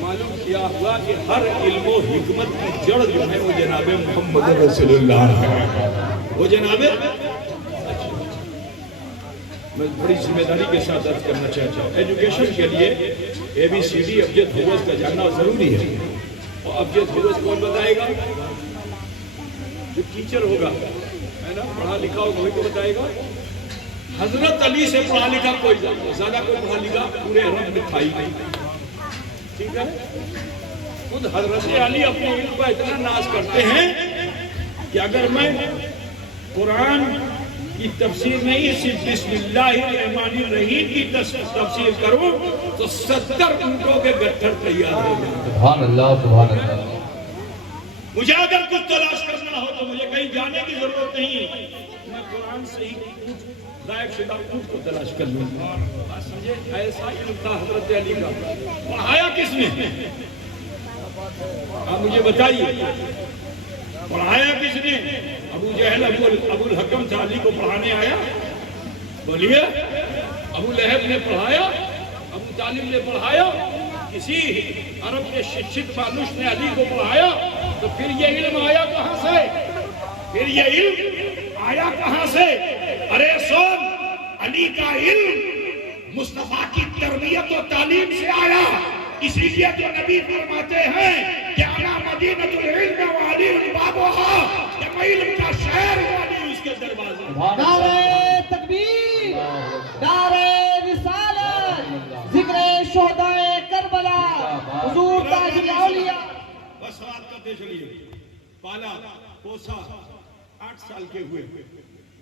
معلوم کیا ہوا کہ ہر علم و حکمت کی جڑ جو ہے وہ جناب محمد رسول اللہ ہے. وہ جناب میں بڑی ذمہ داری کے ساتھ عرض کرنا چاہتا ہوں ایجوکیشن کے لیے ABCD ابجد حروف کا جاننا ضروری ہے. اور ابجد حروف کون بتائے گا؟ جو ٹیچر ہوگا ہے نا پڑھا لکھا ہوگا وہی تو بتائے گا. حضرت علی سے پڑھا لکھا کوئی زیادہ کوئی پڑھا لکھا پورے عرب میں تھا ہی نہیں. ٹھیک ہے. خود حضرت علی اپنے علم کا اتنا ناز کرتے ہیں کہ اگر میں قرآن کی تفسیر نہیں صرف بسم اللہ الرحمن الرحیم کی تفسیر کروں تو 70 اونٹوں کے گٹھر تیار ہو جائیں. سبحان اللہ سبحان اللہ. مجھے اگر کچھ تلاش کرنا ہو تو مجھے کہیں جانے کی ضرورت نہیں. میں قرآن سے ہی غائب شدہ اونٹ کو تلاش کر لوں. ایسا علم تھا حضرت علی کا. پڑھایا کس نے؟ آپ مجھے بتائیے. پڑھایا کس نے؟ ابو جہل ابو الحکم تھا علی کو پڑھانے آیا. بولیے. ابو لہب نے پڑھایا. ابو طالب نے پڑھایا. کسی عرب کے شکشت فانوش نے علی کو پڑھایا. تو پھر یہ علم آیا کہاں سے؟ پھر یہ علم آیا کہاں سے؟ ارے سن علی کا علم مصطفیٰ کی تربیت و تعلیم سے آیا. اسی لیے تو نبی فرماتے ہیں کہ انا مدینۃ العلم وعلی بابها. علم کا شہر والی اس کے دروازے. نعرہ تکبیر، نعرہ رسالت، ذکر شہدائے کربلا، حضور تاج الاولیاء. بس بات کرتے چلیے. پالا پوسا 8 سال کے ہوئے،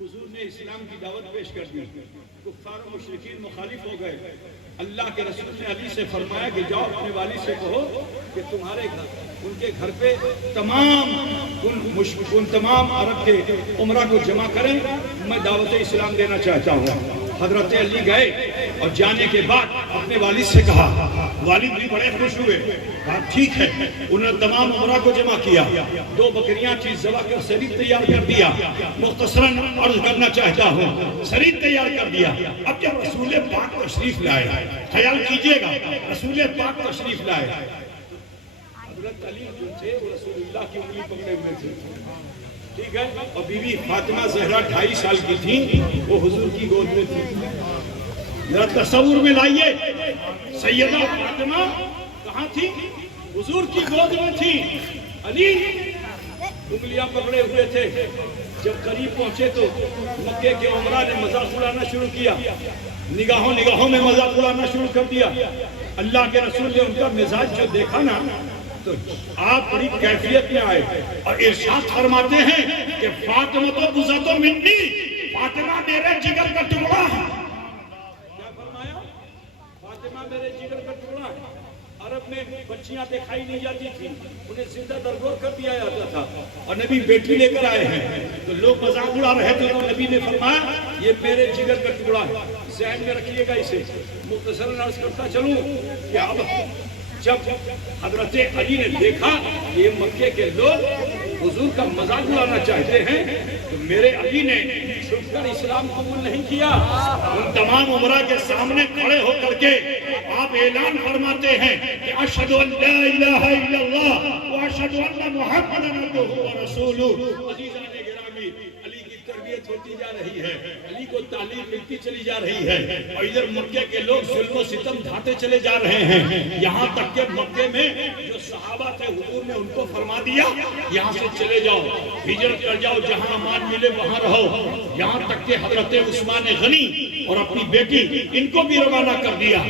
حضور نے اسلام کی دعوت پیش کر دی. کفار و مشرکین مخالف ہو گئے. اللہ کے رسول نے علی سے فرمایا کہ جاؤ اپنے والد سے کہو کہ تمہارے گھر، ان کے گھر پہ ان تمام عرب کے عمرہ کو جمع کریں، میں دعوت اسلام دینا چاہتا ہوں. حضرت علی گئے اور جانے کے بعد اپنے والد سے کہا. والد بھی بڑے خوش ہوئے. کہا ٹھیک ہے. انہوں نے تمام عمرہ کو جمع کیا، 2 بکریاں چیز ذبح کر شریف تیار کر دیا. مختصراً عرض کرنا چاہتا ہوں، شریف تیار کر دیا. اب جب رسول پاک تشریف لائے، خیال کیجئے گا، رسول پاک تشریف لائے، حضرت علی جو تھے وہ رسول اللہ کی انگلی پکڑے ہوئے تھے. ٹھیک ہے. اور بیوی فاطمہ زہرا 2.5 سال کی تھی، وہ حضور کی گود میں تھی. ذرا تصور میں لائیے، سیدہ فاطمہ کہاں تھی؟ حضور کی گود میں تھی. علی انگلیاں پکڑے ہوئے تھے. جب قریب پہنچے تو مکے کے عمرہ نے مذاق اڑانا شروع کیا، نگاہوں میں مذاق اڑانا شروع کر دیا. اللہ کے رسول نے ان کا مزاج جو دیکھا نا تو آپ بڑی کیفیت میں آئے اور ارشاد فرماتے ہیں کہ فاطمہ تو بزۃ منی، فاطمہ میرے جگر کا ٹکڑا ہے. کیا فرمایا؟ فاطمہ میرے جگر کا ٹکڑا ہے. عرب میں بچیاں دکھائی نہیں جاتی تھی، انہیں زندہ درگور کر دیا جاتا تھا. اور نبی بیٹی لے کر آئے ہیں تو لوگ مذاق اڑا رہے تھے، تو نبی نے فرمایا یہ میرے جگر کا ٹکڑا ہے. ذہن میں رکھیے گا اسے. مختصراً عرض کرتا چلوں کہ اب جب حضرت علی نے دیکھا کہ یہ مکے کے لوگ حضور کا مذاق اڑانا چاہتے ہیں تو میرے علی نے چھپ کر اسلام قبول نہیں کیا. ان تمام عمرہ کے سامنے کھڑے ہو کر کے آپ اعلان فرماتے ہیں کہ اشہد ان لا الہ الا اللہ واشہد ان محمدا عبدہ ورسولہ. عزیزان گرامی، علی کی تربیت ہوتی جا رہی ہے، علی کو تعلیم ملتی چلی جا رہی ہے، اور ادھر مکے کے لوگ ظلم و ستم ڈھاتے چلے جا رہے ہیں. یہاں تک کہ مکے میں جو صحابہ تھے حضور نے ان کو فرما دیا یہاں سے چلے جاؤ، ہجرت کر جاؤ، جہاں امان ملے وہاں رہو. یہاں تک کہ حضرت عثمان غنی اور اپنی بیٹی ان کو بھی روانہ کر دیا.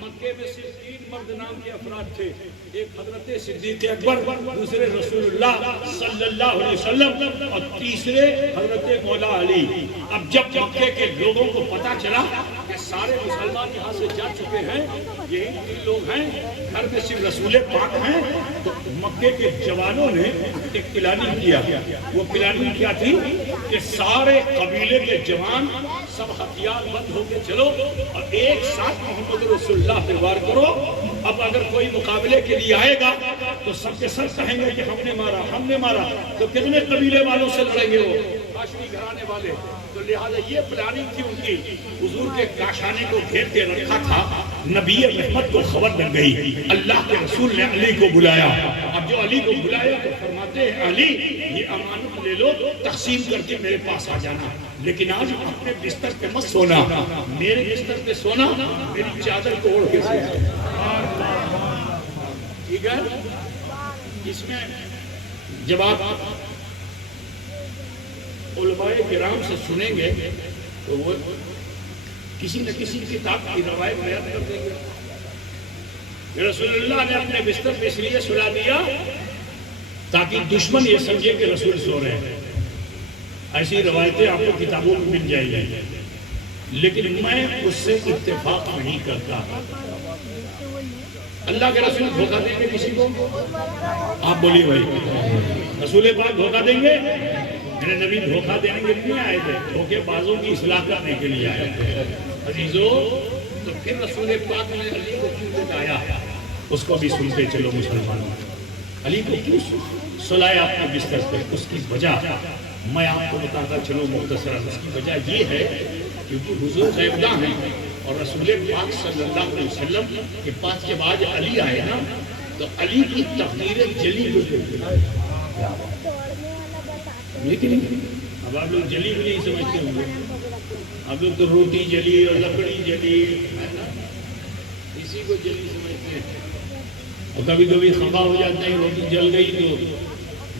مکے میں صرف 3 مرد نام کے افراد تھے، ایک حضرت صدیق اکبر، دوسرے رسول اللہ صلی اللہ علیہ وسلم، اور تیسرے حضرت مولا علی. اب جب مکے کے لوگوں کو پتا چلا کہ سارے مسلمان یہاں سے جا چکے ہیں، یہی 3 لوگ ہیں، گھر میں صرف رسول پاک ہیں، تو مکے کے جوانوں نے ایک پلاننگ کیا. وہ پلاننگ کیا تھی کہ سارے قبیلے کے جوان سب ہتھیار بند ہو کے چلو اور ایک ساتھ محمد رسول اللہ پہ وار کرو. اب اگر کوئی مقابلے کے لیے آئے گا تو سب کے سب کہیں گے کہ ہم نے مارا. تو کتنے قبیلے والوں سے لڑیں گے وہ؟ ہاشمی گھرانے والے. تو لہٰذا یہ پلاننگ تھی ان کی. حضور کے کاشانے کو گھیر کے رکھا تھا. نبی رحمت کو خبر لگ گئی، اللہ کے رسول نے علی کو بلایا. اب جو علی کو بلایا تو فرماتے ہیں علی یہ امانت لے لو، تقسیم کر کے میرے پاس آ جانا، لیکن آج اپنے بستر پہ مت سونا، میرے بستر پہ سونا، میری چادر کو اوڑھ کے سونا. ٹھیک ہے. اس میں جب آپ علماء کرام سے سنیں گے تو وہ کسی نہ کسی کتاب کی روایت بیان کر دیں گے. رسول اللہ نے اپنے بستر پہ اس لیے سلا دیا تاکہ دشمن یہ سمجھے کہ رسول سو رہے ہیں. ایسی روایتیں آپ کو کتابوں میں مل جائیں گی، لیکن میں اس سے اتفاق نہیں کرتا. اللہ کے رسول دھوکہ دیں گے کسی کو؟ آپ بولیے بھائی، رسول پاک دھوکہ دیں گے؟ میرے نبی دھوکہ دینے کے لیے آئے تھے، دھوکے بازوں کی اصلاح کرنے کے لیے آئے تھے. عزیزو، تو پھر رسول پاک نے علی کو کیوں بتایا؟ اس کو بھی سنتے چلو مسلمانوں. علی کو کیوں سلایا اپنے بستر پہ؟ اس کی وجہ میں آپ کو بتاتا چلو مختصراً. اس کی وجہ یہ ہے کیونکہ حضور غیبداں ہیں اور رسول پاک صلی اللہ علیہ وسلم کے پاس جب آج علی آئے نا تو علی کی تقدیر جلی ہوئی. لیکن اب آپ لوگ جلی بھی نہیں سمجھتے ہوں گے. آپ لوگ تو روٹی جلی اور لکڑی جلی اسی کو جلی سمجھتے ہیں. اور کبھی کبھی خفا ہو جاتے ہیں روٹی جل گئی تو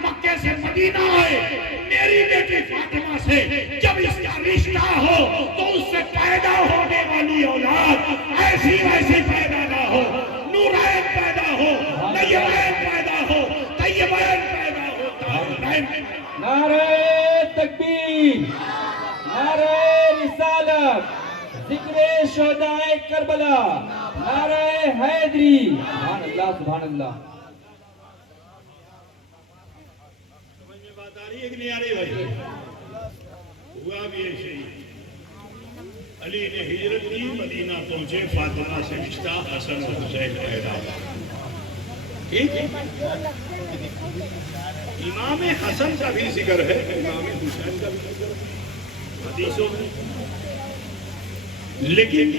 مکے سے مدینہ آئے، میری بیٹی فاطمہ سے جب اس کا رشتہ ہو تو اس سے پیدا ہونے والی اولاد ایسی ویسی پیدا نہ ہو، نورین پیدا ہو، نیرین پیدا ہو، طیبین پیدا ہو، طاہرین پیدا ہو۔ نعرہ تکبیر، نعرہ رسالت، ذکر شہدائے کربلا، نعرہ حیدری، سبحان اللہ سبحان اللہ۔ سمجھ میں بات آ رہی ہے کہ نہیں آ رہی بھائی؟ ہوا بھی ایسے ہی، علی نے ہجرت کی، مدینہ پہنچے، فاطمہ سے رشتہ، حسن و حسین پیدا ہوا۔ ٹھیک ہے، امام حسن کا بھی ذکر ہے، امام حسین کا بھی ذکر ہے حدیثوں میں، لیکن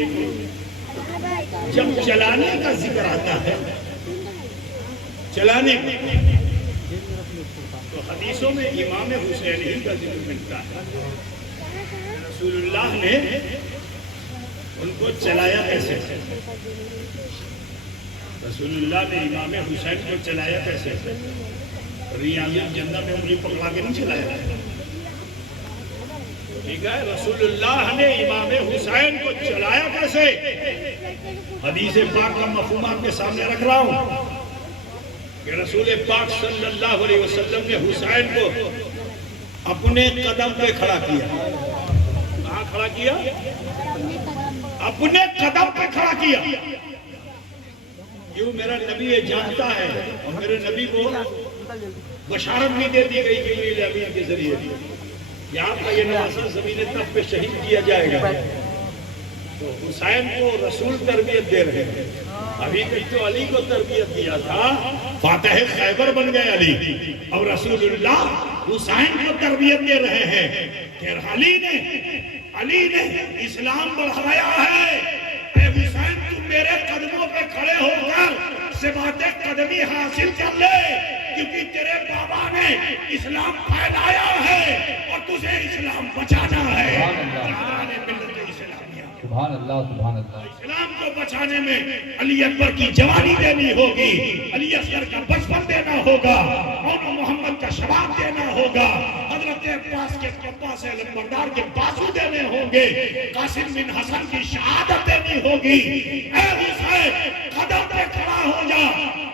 جب چلانے کا ذکر آتا ہے، چلانے کا، تو حدیثوں میں امام حسین ہی کا ذکر ملتا ہے۔ رسول اللہ نے ان کو چلایا کیسے؟ رسول اللہ نے امام حسین کو چلایا کیسے؟ ریاض الجنہ میں انگلی پکڑا کے نہیں چلایا، ٹھیک ہے؟ رسول اللہ نے امام حسین کو چلایا کیسے؟ حدیث پاک کا مفہوم آپ کے سامنے رکھ رہا ہوں کہ رسول پاک صلی اللہ علیہ وسلم نے حسین کو اپنے قدم پہ کھڑا کیا۔ کہاں کھڑا کیا؟ اپنے قدم پہ کھڑا کیا۔ کیوں؟ میرا نبی یہ جانتا ہے، اور میرے نبی کو بشارت بھی دے دی گئی جبریل امین کے ذریعے، یہاں کا یہ نواسہ زمین تب پہ شہید کیا جائے گا۔ تو حسین کو رسول تربیت دے رہے ہیں، ابھی تک تو علی کو تربیت دیا تھا، فاتح خیبر بن گئے علی، اب رسول اللہ حسین کو تربیت دے رہے ہیں کہ علی نے اسلام بڑھایا ہے، اے حسین تم میرے قدموں پہ کھڑے ہو کر صفات قدمی حاصل کر لے، کیونکہ تیرے بابا نے اسلام پھیلایا ہے اور تجھے اسلام بچانا ہے۔ سبحان اللہ سبحان اللہ۔ اسلام کو بچانے میں علی اکبر کی جوانی دینی ہوگی، علی اصغر کا بچپن دینا ہوگا، اور محمد کا شباب دینا ہوگا، حضرت عباس کے عباس علمبردار کے بازو دینے ہوں گے، قاسم بن حسن کی شہادت دینی ہوگی۔ اے حسین قدم پہ کھڑا ہو جا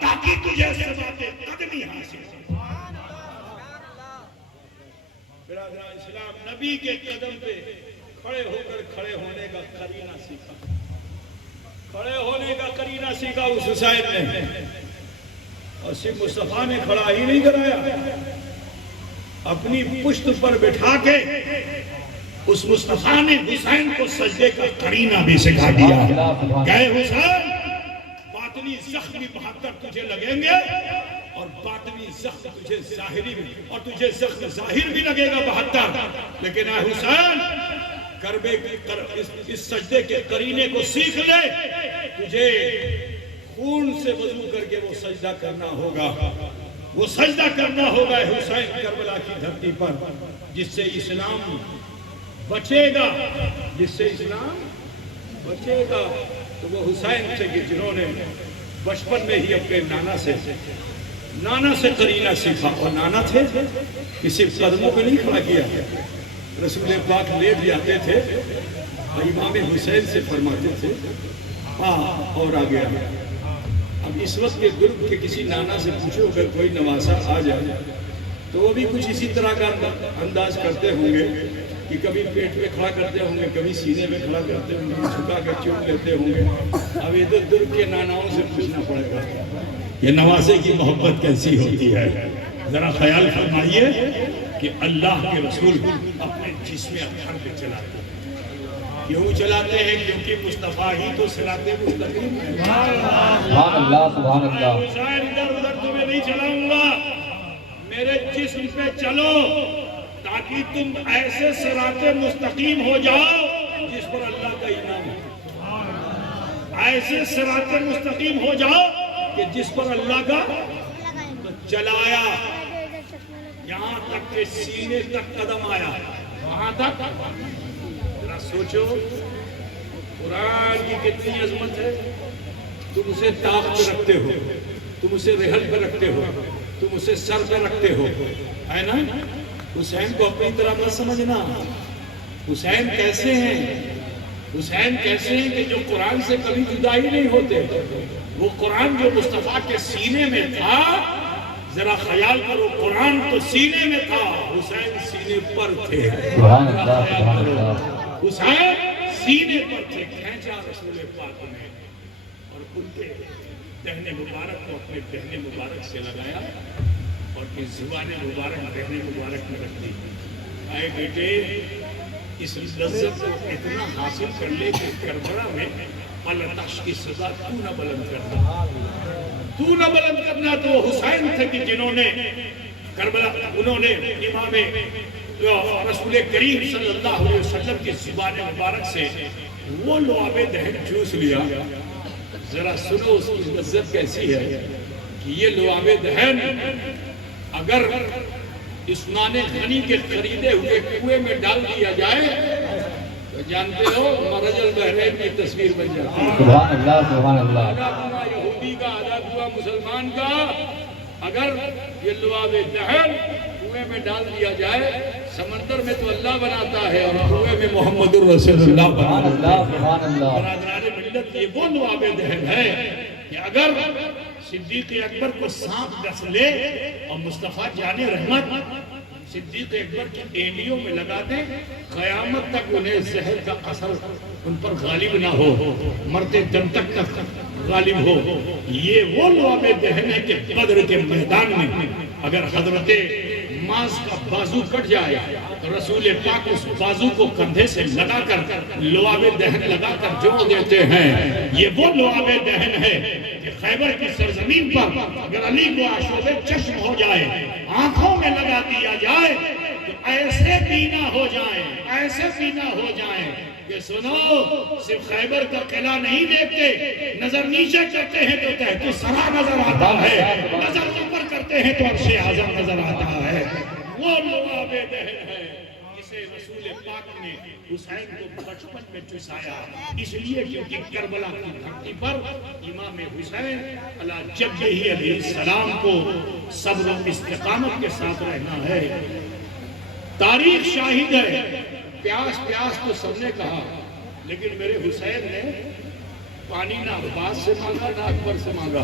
تاکہ تجھے صفات قدمی حاصل ہو۔ برادران اسلام، نبی کے قدم پہ کھڑے ہو کر کھڑے ہونے کا قرینہ سیکھا، کھڑے ہونے کا قرینہ سیکھا اس حسین نے، اور صرف مصطفیٰ نے کھڑا ہی نہیں کرایا، اپنی پشت پر بٹھا کے اس مصطفیٰ نے حسین کو سجدے کا قرینہ بھی سکھا دیا کہ حسین باطنی زخم 72 تجھے لگیں گے، اور باطنی زخم تجھے ظاہری بھی، اور تجھے زخم ظاہر بھی لگے گا 72، لیکن اے حسین اس سجدے کے قرینے کو سیکھ لے، تجھے خون سے وضو کر کے وہ سجدہ کرنا ہوگا، وہ سجدہ کرنا ہوگا حسین کربلا کی دھرتی پر، جس سے اسلام بچے گا، جس سے اسلام بچے گا۔ تو وہ حسین سے جنہوں نے بچپن میں ہی اپنے نانا سے قرینہ سیکھا، اور نانا تھے کسی قدموں پہ نہیں کھڑا کیا، رسول پاک لیٹ جاتے تھے، امام حسین سے فرماتے تھے اور آ گیا۔ اب اس وقت کے گروپ کے کسی نانا سے پوچھو اگر کوئی نواسا آ جائے تو وہ بھی کچھ اسی طرح کا انداز کرتے ہوں گے کہ کبھی پیٹ پہ کھڑا کرتے ہوں گے، کبھی سینے پہ کھڑا کرتے ہوں گے، جھکا کے چوم لیتے ہوں گے۔ اب ادھر گروپ کے ناناؤں سے پوچھنا پڑے گا یہ نواسے کی محبت کیسی ہوتی ہے۔ ذرا خیال فرمائیے کہ اللہ کے رسول اپنے جسم اطہر پہ چلاتے ہیں، کیوں چلاتے ہیں؟ کیونکہ مصطفیٰ ہی تو صراط مستقیم ہے۔ سبحان اللہ سبحان اللہ۔ حسین ادھر ادھر تمہیں نہیں چلاؤں گا، میرے جسم پہ چلو تاکہ تم ایسے صراط مستقیم ہو جاؤ جس پر اللہ کا انعام ہے، ایسے صراط مستقیم ہو جاؤ کہ جس پر اللہ کا تو چلایا، یہاں تک کہ سینے تک قدم آیا، وہاں تک۔ ذرا سوچو قرآن کی کتنی عظمت ہے، تم اسے طاقت رکھتے ہو، تم اسے رحل پہ رکھتے ہو، تم اسے سر پہ رکھتے ہو، ہے نا؟ حسین کو اپنی طرح مت سمجھنا۔ حسین کیسے ہیں؟ حسین کیسے ہیں کہ جو قرآن سے کبھی جدا ہی نہیں ہوتے۔ وہ قرآن جو مصطفیٰ کے سینے میں تھا، ذرا خیال کرو، قرآن تو سینے میں تھا، حسین سینے پر تھے۔ سبحان اللہ، سبحان اللہ۔ حسین سینے پر تھے، کھینچا رسول پاک نے اور ان کے دہنے مبارک کو اپنے دہنے مبارک سے لگایا اور پھر زبان مبارک دہنے مبارک میں رکھ دی۔ اے بیٹے، اس لذت کو اتنا حاصل کر لے کہ کربلا میں پلتش کی سزا تو نہ بلند کرنا، تو نہ بلند کرنا۔ تو وہ حسین تھے کہ جنہوں نے کربلا، انہوں نے امام رسول کریم صلی اللہ علیہ وسلم کی زبان مبارک سے وہ لعاب دہن چوس لیا۔ ذرا سنو اس کی لذت کیسی ہے کہ یہ لعاب دہن اگر عثمان غنی کے خریدے ہوئے کنویں میں ڈال دیا جائے تو جانتے ہو مرج البحرین کی تصویر بن جاتی ہے۔ سبحان اللہ، سبحان اللہ۔ آدھا کنواں یہودی کا، آدھا کنواں مسلمان کا، اگر یہ لعاب دہن کنویں میں ڈال دیا جائے، سمندر میں تو اللہ بناتا ہے اور کنویں میں محمد الرسول اللہ سبحان بناتا ہے۔ اللہ، سبحان اللہ۔ برادران ملت، یہ وہ لعاب دہن ہے کہ اگر صدیق اکبر کو سانپ ڈس لے اور مصطفیٰ جان رحمت صدیق اکبر کی اینڈیوں میں لگا دیں، قیامت تک انہیں زہر کا اثر ان پر غالب نہ ہو، مرتے دم تک غالب ہو۔ یہ وہ لعاب دہن ہے کہ بدر کے میدان میں اگر حضرت معاذ کا بازو کٹ جائے تو رسول پاک اس بازو کو کندھے سے لگا کر لعاب دہن لگا کر جوڑ دیتے ہیں۔ یہ وہ لعاب دہن ہے کہ خیبر کی سرزمین پر اگر علی کو آشوب چشم ہو جائے، آنکھوں میں لگا دیا جائے تو ایسے پینا ہو جائیں، ایسے پینا ہو جائیں کہ سنو، صرف خیبر کا قلعہ نہیں دیکھتے، نظر نیچے کرتے ہیں تو تحت سرا نظر آتا ہے، نظر اوپر کرتے ہیں تو عرش اعظم نظر آتا ہے۔ وہ لعاب دہن ہے جسے رسول پاک نے حسین کو بچپن میں چسایا، اس لیے کیونکہ کربلا کی دھرتی پر امام حسین علیہ جدہ علیہ السلام کو صبر و استقامت کے ساتھ رہنا ہے۔ تاریخ شاہد ہے، پیاس پیاس تو سب نے کہا، لیکن میرے حسین نے پانی نہ عباس سے مانگا نہ اکبر سے مانگا۔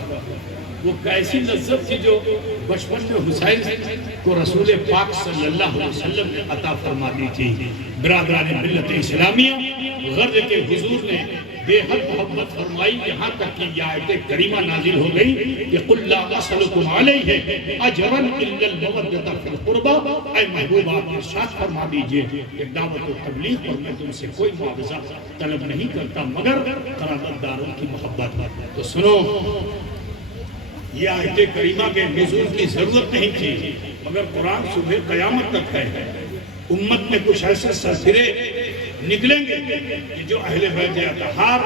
وہ کیسی لذت تھی جو بچپن میں حسین کو رسول پاک صلی اللہ علیہ وسلم نے عطا فرما دی تھی۔ برادران ملت اسلامیہ، غرض کے حضور نے بے حد محبت فرمائی، یہاں تک کہ یہ آیت کریمہ نازل ہو گئی کہ قُلْ لَا أَسْأَلُكُمْ عَلَيْهِ أَجْرًا إِلَّا الْمَوَدَّةَ فِي الْقُرْبَى۔ اے محبوب، آپ ارشاد فرما دیجئے کہ دعوت و تبلیغ پر میں تم سے کوئی معاوضہ طلب نہیں کرتا مگر قرابت داروں کی محبت۔ تو سنو، یہ آیت کریمہ کے نزول کی ضرورت نہیں تھی، مگر قرآن صبح قیامت تک ہے۔ امت میں کچھ ایسے سرسرے نکلیں گے کہ جو اہل بیت اطہار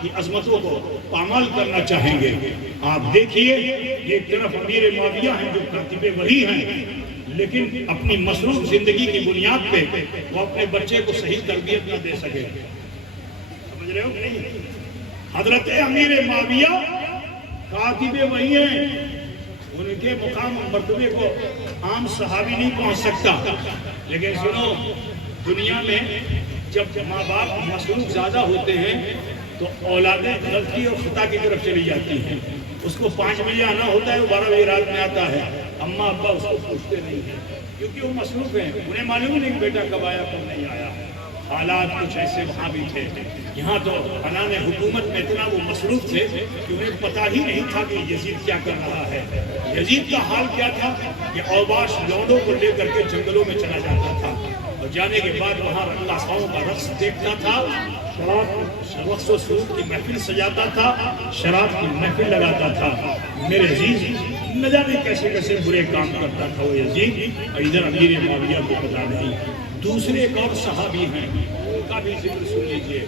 کی عظمتوں کو پامال کرنا چاہیں گے۔ آپ دیکھیے، ایک طرف امیر معاویہ ہیں جو کاتب وحی ہیں، لیکن اپنی مصروف زندگی کی بنیاد پہ وہ اپنے بچے کو صحیح تربیت نہ دے سکے۔ سمجھ رہے ہو نہیں؟ حضرت امیر معاویہ کاتب وحی ہیں، ان کے مقام و مرتبے کو عام صحابی نہیں پہنچ سکتا۔ لیکن سنو، دنیا میں جب ماں باپ مصروف زیادہ ہوتے ہیں تو اولادیں غلطی اور خطا کی طرف چلی جاتی ہیں۔ اس کو 5 بجے آنا ہوتا ہے، وہ 12 بجے رات میں آتا ہے، اماں ابا اس کو پوچھتے نہیں ہیں کیونکہ وہ مصروف ہیں، انہیں معلوم نہیں کہ بیٹا کب آیا کب نہیں آیا۔ حالات کچھ ایسے وہاں بھی تھے، یہاں تو عنان حکومت میں اتنا وہ مصروف تھے کہ انہیں پتہ ہی نہیں تھا کہ یزید کیا کر رہا ہے۔ یزید کا حال کیا تھا کہ اوباش لوڈوں کو لے کر کے جنگلوں میں چلا جاتا تھا اور جانے کے بعد وہاں رقاصاؤں کا رقص دیکھتا تھا، شراب رقص و سرود کی محفل سجاتا تھا، شراب کی محفل لگاتا تھا۔ میرے عزیز، نہ جانے کیسے کیسے برے کام کرتا تھا وہ یزید، اور ادھر امیر معاویہ کو پتہ نہیں۔ دوسرے ایک اور صحابی ہیں، ان کا بھی ذکر سن لیجئے۔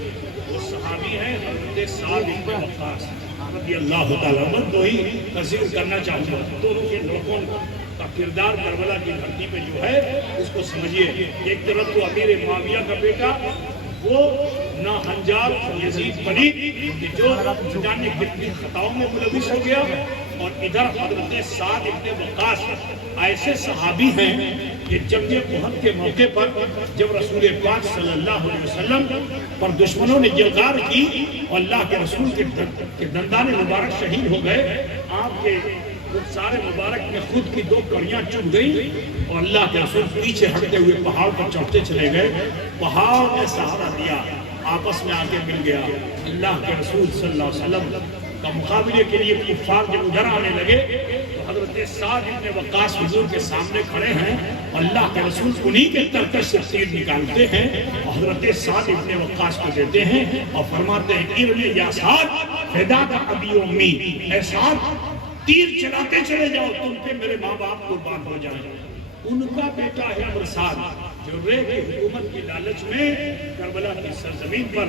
وہ صحابی ہیں حضرت سعد بن وقاص رضی اللہ تعالیٰ عنہ۔ دو ہی کا ذکر کرنا چاہوں گا، دونوں کے لوگوں کا کردار کربلا کی دھرتی پہ جو ہے اس کو سمجھیے۔ ایک طرف تو امیر معاویہ کا بیٹا وہ ناہنجار یزید پلید جو جانے کتنی خطاؤں میں ملوث ہو گیا، اور ادھر حضرت سعد ابن وقاص ایسے صحابی ہیں کہ جنگ احد کے موقع پر جب رسول پاک صلی اللہ علیہ وسلم پر دشمنوں نے جلغار کی اور اللہ کے رسول کے دندان مبارک شہید ہو گئے، آپ کے سارے مبارک میں خود کی 2 کڑیاں چن گئی اور اللہ کے رسول پیچھے ہٹتے ہوئے پہاڑ پر چڑھتے چلے گئے، پہاڑ نے سہارا دیا، آپس میں آگے مل گیا۔ اللہ کے رسول صلی اللہ علیہ وسلم کا مقابلے کے لیے کفار جب ادھر آنے لگے تو حضرت سعد ابن وقاص حضور کے سامنے کھڑے ہیں، اللہ کے رسول انہی کے ترکش سے تیر نکالتے ہیں اور حضرت سعد ابن وقاص کو دیتے ہیں اور فرماتے ہیں ارمی یا سعد فداک ابی و امی، اے سعد تیر چلاتے چلے جاؤ، تم پہ میرے ماں باپ قربان ہو جائیں۔ ان کا بیٹا ہے عمر سعد جو رے کی حکومت کی لالچ میں کربلا کی سرزمین پر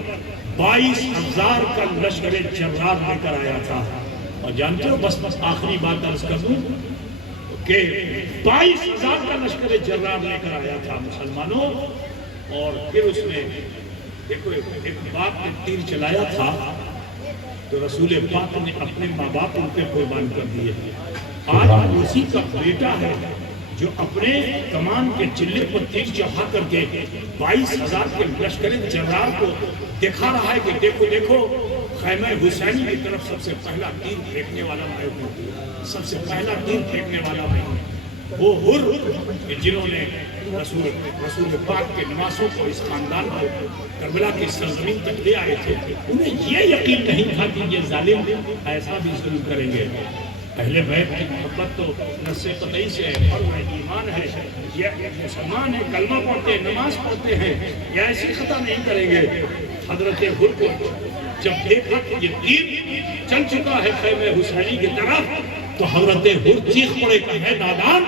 22,000 کا لشکر جرار لے کر آیا تھا۔ اور جانتے ہو بس آخری بات عرض کر دوں کہ 22,000 کا لشکر جرار لے کر آیا تھا مسلمانوں، اور پھر اس نے دیکھو ایک باپ نے تیر چلایا تھا تو رسول پاک نے اپنے ماں باپ ان پہ قربان کر دیے۔ آج اسی کا بیٹا ہے جو اپنے کمان کے چلے پر تیر چڑھا کر کے 22,000 کے لشکر جرار کو دکھا رہا ہے کہ دیکھو دیکھو خیمہ حسینی کی طرف سب سے پہلا تیر پھینکنے والا میں ہوں، سب سے پہلا تیر پھینکنے والا میں ہوں۔ وہ حر جنہوں نے رسول پاک کے نواسوں کو، اس خاندان کو کربلا کی سرزمین تک لے آئے تھے، انہیں یہ یقین نہیں تھا کہ یہ ظالم ایسا بھی ظلم کریں گے۔ اہل بیت کی محبت تو نص قطعی سے ہے اور وہ ایمان ہے، یہ مسلمان ہے، کلمہ پڑھتے ہیں، نماز پڑھتے ہیں، یہ ایسی خطا نہیں کریں گے۔ حضرت حر کو جب دیکھا کہ یہ تیر چل چکا ہے خیمہ حسینی کی طرف تو حضرت حر چیخ پڑے کہ ہے نادان،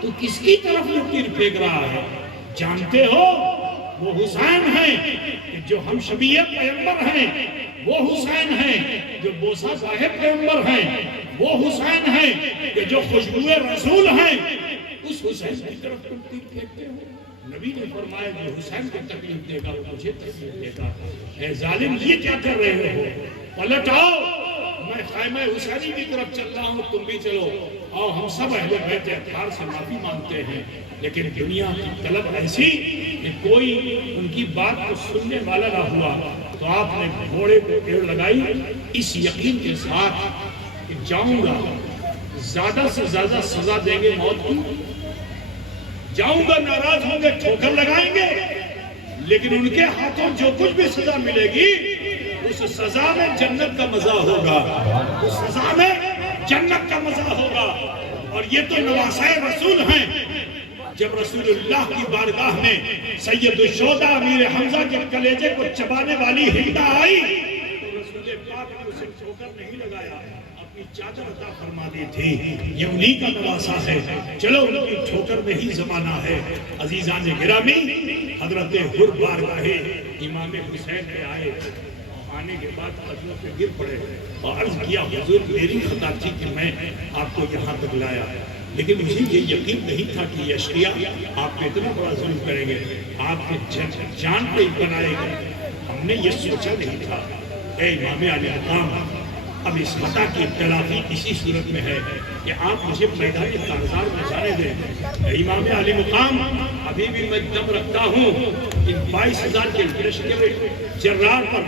تو کس کی طرف یہ تیر پھینک رہا ہے؟ جانتے ہو وہ حسین ہیں کہ جو ہم شبیہ پیغمبر ہیں، وہ حسین ہیں جو بوسہ صاحب پیغمبر ہیں، وہ حسین ہیں کہ جو خوشبو رسول ہیں، اس حسین کی طرف تم تیر پھینکتے ہو؟ نبی نے فرمایا جو حسین کو تکلیف دے گا وہ مجھے تکلیف دے گا۔ اے ظالم یہ کیا کر رہے ہو؟ پلٹ آؤ، میں خیمہ حسینی کی طرف چل رہا ہوں، تم بھی چلو۔ اور ہم سب اہل بیت اطہار سے معافی مانگتے ہیں، لیکن دنیا کی طلب ایسی کہ کوئی ان کی بات کو سننے والا نہ ہوا تو آپ نے گھوڑے کو پیڑ لگائی اس یقین کے ساتھ کہ جاؤں گا، زیادہ سے زیادہ سزا دیں گے موت کی، جاؤں گا ناراض ہوں گے ٹھوکر لگائیں گے، لیکن ان کے ہاتھوں جو کچھ بھی سزا ملے گی اس سزا میں جنت کا مزہ ہوگا، اس سزا میں جنت کا مزہ ہوگا۔ اور یہ تو نواسۂ رسول ہیں۔ جب رسول اللہ کی بارگاہ میں سید الشہداء امیر حمزہ کے کلیجے کو چبانے والی ہندا آئی تو رسول پاک نے اسے ٹھوکر نہیں لگایا، اپنی چادر عطا فرما دی تھی۔ یہ انہی کا نواسہ ہے، چلو ان کی ٹھوکر میں ہی زمانہ ہے۔ عزیزان گرامی، حضرت حر بارگاہ امام حسین میں آئے، آنے کے بعد قدموں پہ گر پڑے اور عرض کیا حضور میری خطا تھی کہ میں آپ کو یہاں تک لایا، لیکن مجھے یہ یقین نہیں تھا کہ یہ اشقیاء آپ پہ اتنا بڑا ظلم کریں گے، آپ کے جان پہ بنائے گئے، ہم نے یہ سوچا نہیں تھا۔ اے امام علی مقام، اب اس خطا کی تلافی اسی صورت میں ہے کہ آپ مجھے میدان کارزار میں جانے دیں۔ اے امام علی مقام، ابھی بھی میں دم رکھتا ہوں، ان 22,000 کے لشکر جرار پر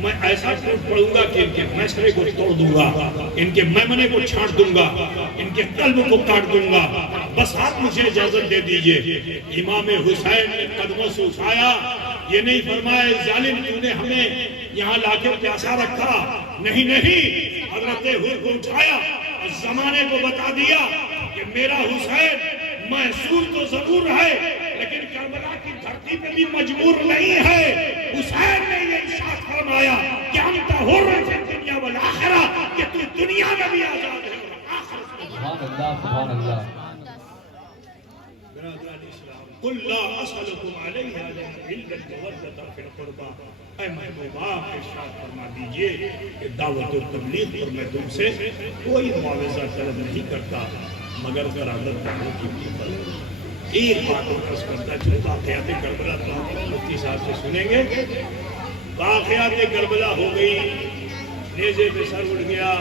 میں ایسا پڑھوں گا کہ ان کے میسرے کو توڑ دوں گا، ان کے میمنے کو چھاٹ دوں گا، ان کے قلب کو کاٹ دوں گا، بس آپ مجھے اجازت دے دیجئے۔ امام حسین نے قدموں سے اٹھایا، یہ نہیں فرمایا ظالم تو نے ہمیں یہاں لا کے پیاسا رکھا، نہیں نہیں، حضرت حر کو اٹھایا اور زمانے کو بتا دیا کہ میرا حسین محصول تو ضرور ہے لیکن کربلا کی دھرتی پہ بھی مجبور نہیں ہے۔ حسین نے یہ ارشاد فرمایا کہ انت حر فی الدنیا والآخرہ، کہ تو دنیا میں بھی آزاد ہے اور آخرت میں بھی۔ سبحان اللہ، سبحان اللہ۔ قل لا اسألکم علیہ الا المودۃ فی القربى، اے محبوبہ ارشاد فرما دیجئے کہ دعوت و تبلیغ پر میں تم سے کوئی معاوضہ طلب نہیں کرتا مگر قرابت دعوت کی محبت۔ ایک بات عرض کرتا چلو، واقعات کربلا تو ہم مفتی صاحب سے سنیں گے۔ واقعات کربلا ہو گئی، نیزے پہ سر اڑ گیا،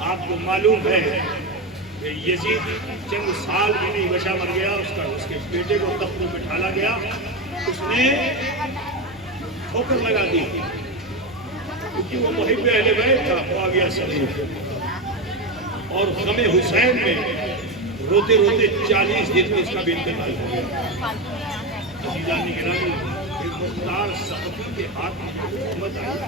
آپ کو معلوم ہے کہ یزید چند سال بھی نہیں بچا مر گیا، اس کے بیٹے کو تخت میں بٹھالا گیا، اس نے ٹھوکر لگا دی کیونکہ وہ محب اہل بیت تھا، وہ آ گیا صدیق، اور غم حسین میں روتے روتے 40 دن میں اس کا بھی انتقال ہو گیا۔ عزیزان گرامی، مختار صحفی کے ہاتھ میں حکومت آئی،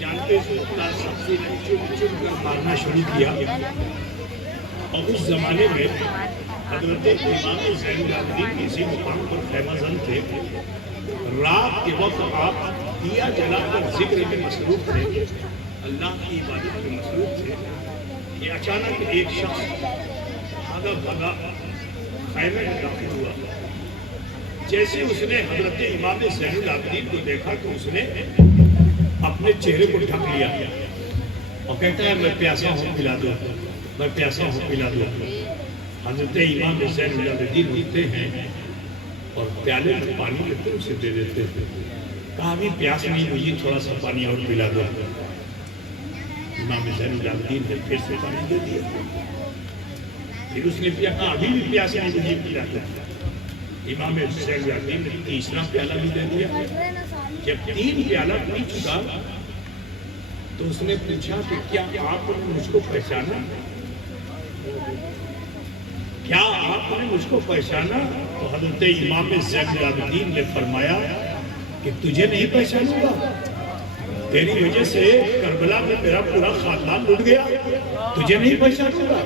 جانتے ہیں مختار صحفی نے چپ چپ کر مارنا شروع کیا، اور اس زمانے میں حضرت امام زین العابدین کسی مقام پر خیمہ زن تھے، رات کے وقت آپ دیا جلا کر ذکر میں مصروف تھے، اللہ کی عبادت میں مصروف تھے کہ اچانک ایک شخص بھاگا بھاگا خیمے میں داخل ہوا۔ جیسے اس نے حضرت امام زین العابدین کو دیکھا تو اس نے اپنے چہرے کو ڈھک لیا اور کہتا ہے میں پیاسا ہوں پلا دو، میں پیاسا ہوں پلا دو۔ حضرت امام زین العابدین اٹھتے ہیں اور پیالے میں پانی لیتے اسے دے دیتے ہیں، کہا ابھی پیاس نہیں ہوئی، تھوڑا سا پانی اور پلا دو۔ امام زین العابدین نے پھر سے پانی دے دیا، پھر اس نے پیا، کہا ابھی بھی پیاس نہیں ہوئی، پلا دو۔ امام زین العابدین نے تیسرا پیالہ بھی دے دیا۔ جب 3 پیالہ پی چکا تو اس نے پوچھا کہ کیا آپ نے مجھ کو پہچانا؟ کیا آپ نے مجھ کو پہچانا؟ تو حضرت امام زین العابدین نے فرمایا کہ تجھے نہیں پہچانوں گا، تیری وجہ سے کربلا میں میرا پورا خاندان لٹ گیا، تجھے نہیں پہچانوں گا،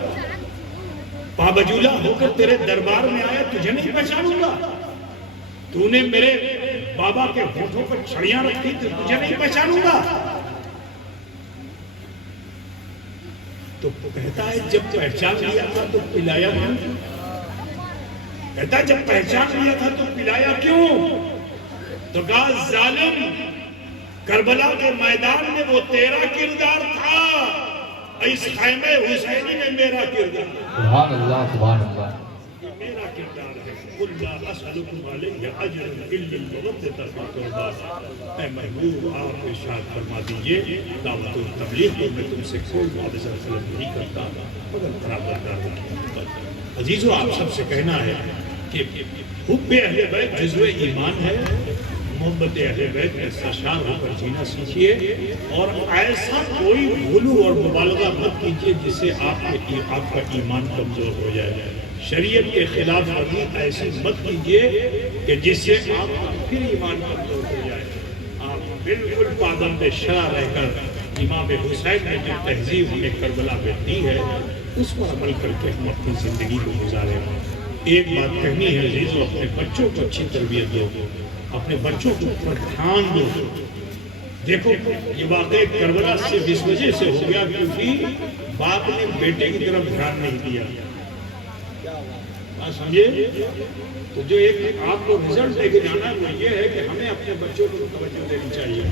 پابجولہ ہو کر تیرے دربار میں آیا، تجھے نہیں پہچانوں گا، تو نے میرے بابا کے ہونٹوں پر چھڑیاں رکھی تھی، تجھے نہیں پہچانوں گا۔ تو کہتا ہے جب پہچان لیا تھا تو پلایا کیوں؟ کہتا ہے جب پہچان لیا تھا تو پلایا کیوں؟ تو کہا ظالم، کربلا کے میدان میں وہ تیرا کردار تھا، اس خیمے حسینی میں میرا کردار ہے۔ سبحان اللہ، سبحان اللہ، یہ میرا کردار ہے۔ قُلْ لَا أَسْأَلُكُمْ عَلَيْهِ أَجْرًا إِلَّا الْمَوَدَّةَ فِي الْقُرْبَىٰ۔ اے محبوب، آپ ارشاد فرما دیجئے دعوت التبلیغ کو میں تم سے کوئی معاوضہ طلب نہیں کرتا مگر برابر کی محبت۔ عزیزو، آپ سب سے کہنا ہے کہ حب اہل بیت جزو ایمان ہے، محبت اہل بیت میں سرشار ہو کر جینا سیکھیے، اور ایسا کوئی غلو اور مبالغہ مت کیجیے جس سے آپ کا ایمان کمزور ہو جائے۔ شریعت کے خلاف ورزی ایسی مت کیجیے کہ جس سے آپ کا پھر ایمان کمزور ہو جائے۔ آپ بالکل پابند شرع رہ کر امام حسین نے جو تہذیب ہمیں کربلا میں دی ہے اس پر عمل کر کے ہم اپنی زندگی کو گزاریں۔ ایک بات کہنی ہے عزیزو، اپنے بچوں کو اچھی تربیت دو، اپنے بچوں کو پر دھیان دو۔ دیکھو یہ واقعہ کربلا سے اس وجہ سے ہو گیا کیونکہ باپ نے بیٹے کی طرف دھیان نہیں دیا، سمجھے؟ تو جو ایک آپ کو رزلٹ لے کے جانا وہ یہ ہے کہ ہمیں اپنے بچوں کو توجہ دینی چاہیے،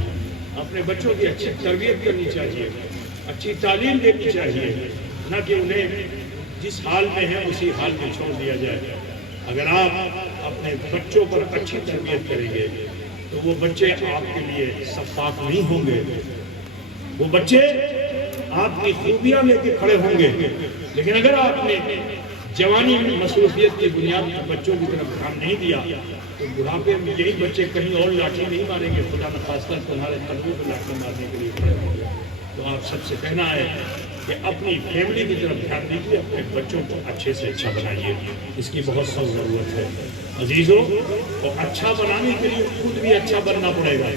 اپنے بچوں کی اچھی تربیت کرنی چاہیے، اچھی تعلیم دینی چاہیے، نہ کہ انہیں جس حال میں ہے اسی حال میں چھوڑ دیا جائے۔ اگر آپ اپنے بچوں پر اچھی تربیت کریں گے تو وہ بچے آپ کے لیے سفاک نہیں ہوں گے، وہ بچے آپ کی خوبیاں لے کے کھڑے ہوں گے۔ لیکن اگر آپ نے جوانی میں مصروفیت کی بنیاد پر بچوں کی طرف دھیان نہیں دیا تو بڑھاپے میں یہی بچے کہیں اور لاٹھی نہیں ماریں گے، خدا نخواستہ تمہارے قدموں کو لاٹھی مارنے کے لیے کھڑے ہوں گے۔ تو آپ سب سے کہنا ہے کہ اپنی فیملی کی طرف دھیان دیجیے، اپنے بچوں کو اچھے سے اچھا بنائیے، اس کی بہت سخت ضرورت ہے عزیزوں۔ اور اچھا بنانے کے لیے خود بھی اچھا بننا پڑے گا،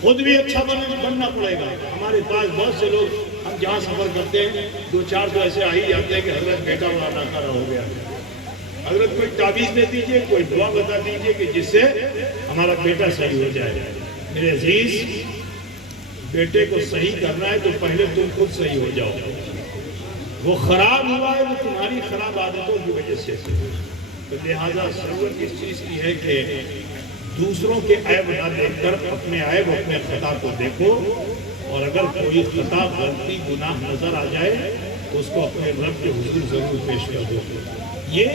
خود بھی اچھا بننا پڑے گا۔ ہمارے پاس بہت سے لوگ، ہم جہاں سفر کرتے ہیں 2-4 تو ایسے آ ہی جاتے ہیں کہ حضرت بیٹا بڑا ناکارہ ہو گیا، حضرت کوئی تعویذ دے دیجیے، کوئی دعا بتا دیجیے کہ جس سے ہمارا بیٹا صحیح ہو جائے۔ میرے عزیز، بیٹے کو صحیح کرنا ہے تو پہلے تم خود صحیح ہو جاؤ۔ وہ خراب ہوا ہے وہ تمہاری خراب عادتوں کی وجہ سے، تو لہٰذا ضرورت اس چیز کی ہے کہ دوسروں کے عیب نہ دیکھ کر اپنے عیب، اپنے خطا کو دیکھو، اور اگر کوئی خطا، غلطی، گناہ نظر آ جائے تو اس کو اپنے رب کے حضور ضرور پیش کر دو۔ یہ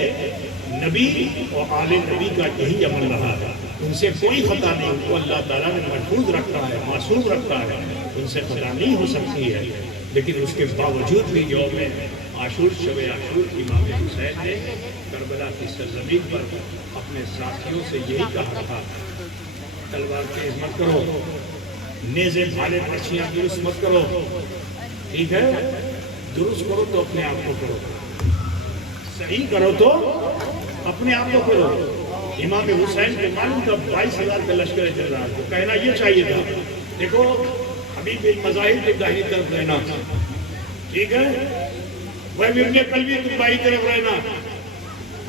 نبی اور آل نبی کا یہی عمل رہا ہے، ان سے کوئی خطا نہیں، ان کو اللہ تعالیٰ نے محفوظ رکھا ہے، معصوم رکھا ہے، ان سے خطا نہیں ہو سکتی ہے۔ لیکن اس کے باوجود بھی یوم عاشور شب عاشور امام حسین نے کربلا کی سرزمین پر اپنے ساتھیوں سے یہی کہا تھا، تلوار تیز مت کرو، نیزے بھالے پرچیاں درست مت کرو، ٹھیک ہے، درست کرو تو اپنے آپ کو کرو، صحیح کرو تو اپنے آپ کو کرو۔ امام حسین کے معلوم تھا 22,000 کا لشکر چل رہا تو کہنا یہ چاہیے تھا، دیکھو حبیب المذاہب کے داہنی طرف رہنا، ٹھیک ہے، وہ ابن قلبی تم بائیں طرف رہنا،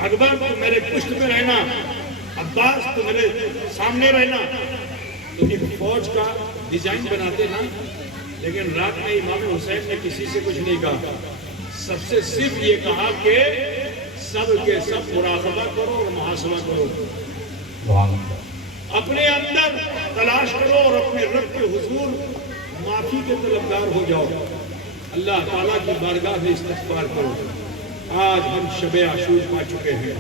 اکبر تم میرے پشت میں رہنا، عباس تم میرے سامنے رہنا۔ تو ایک فوج کا ڈیزائن بناتے نا، لیکن رات میں امام حسین نے کسی سے کچھ نہیں کہا، سب سے صرف یہ کہا کہ سب کے سب مراقبہ کرو اور محاسبہ کرو، اپنے اندر تلاش کرو اور اپنے رب کے حضور معافی کے طلبگار ہو جاؤ، اللہ تعالیٰ کی بارگاہ میں استغفار کرو۔ آج ہم شب عاشور پا چکے ہیں،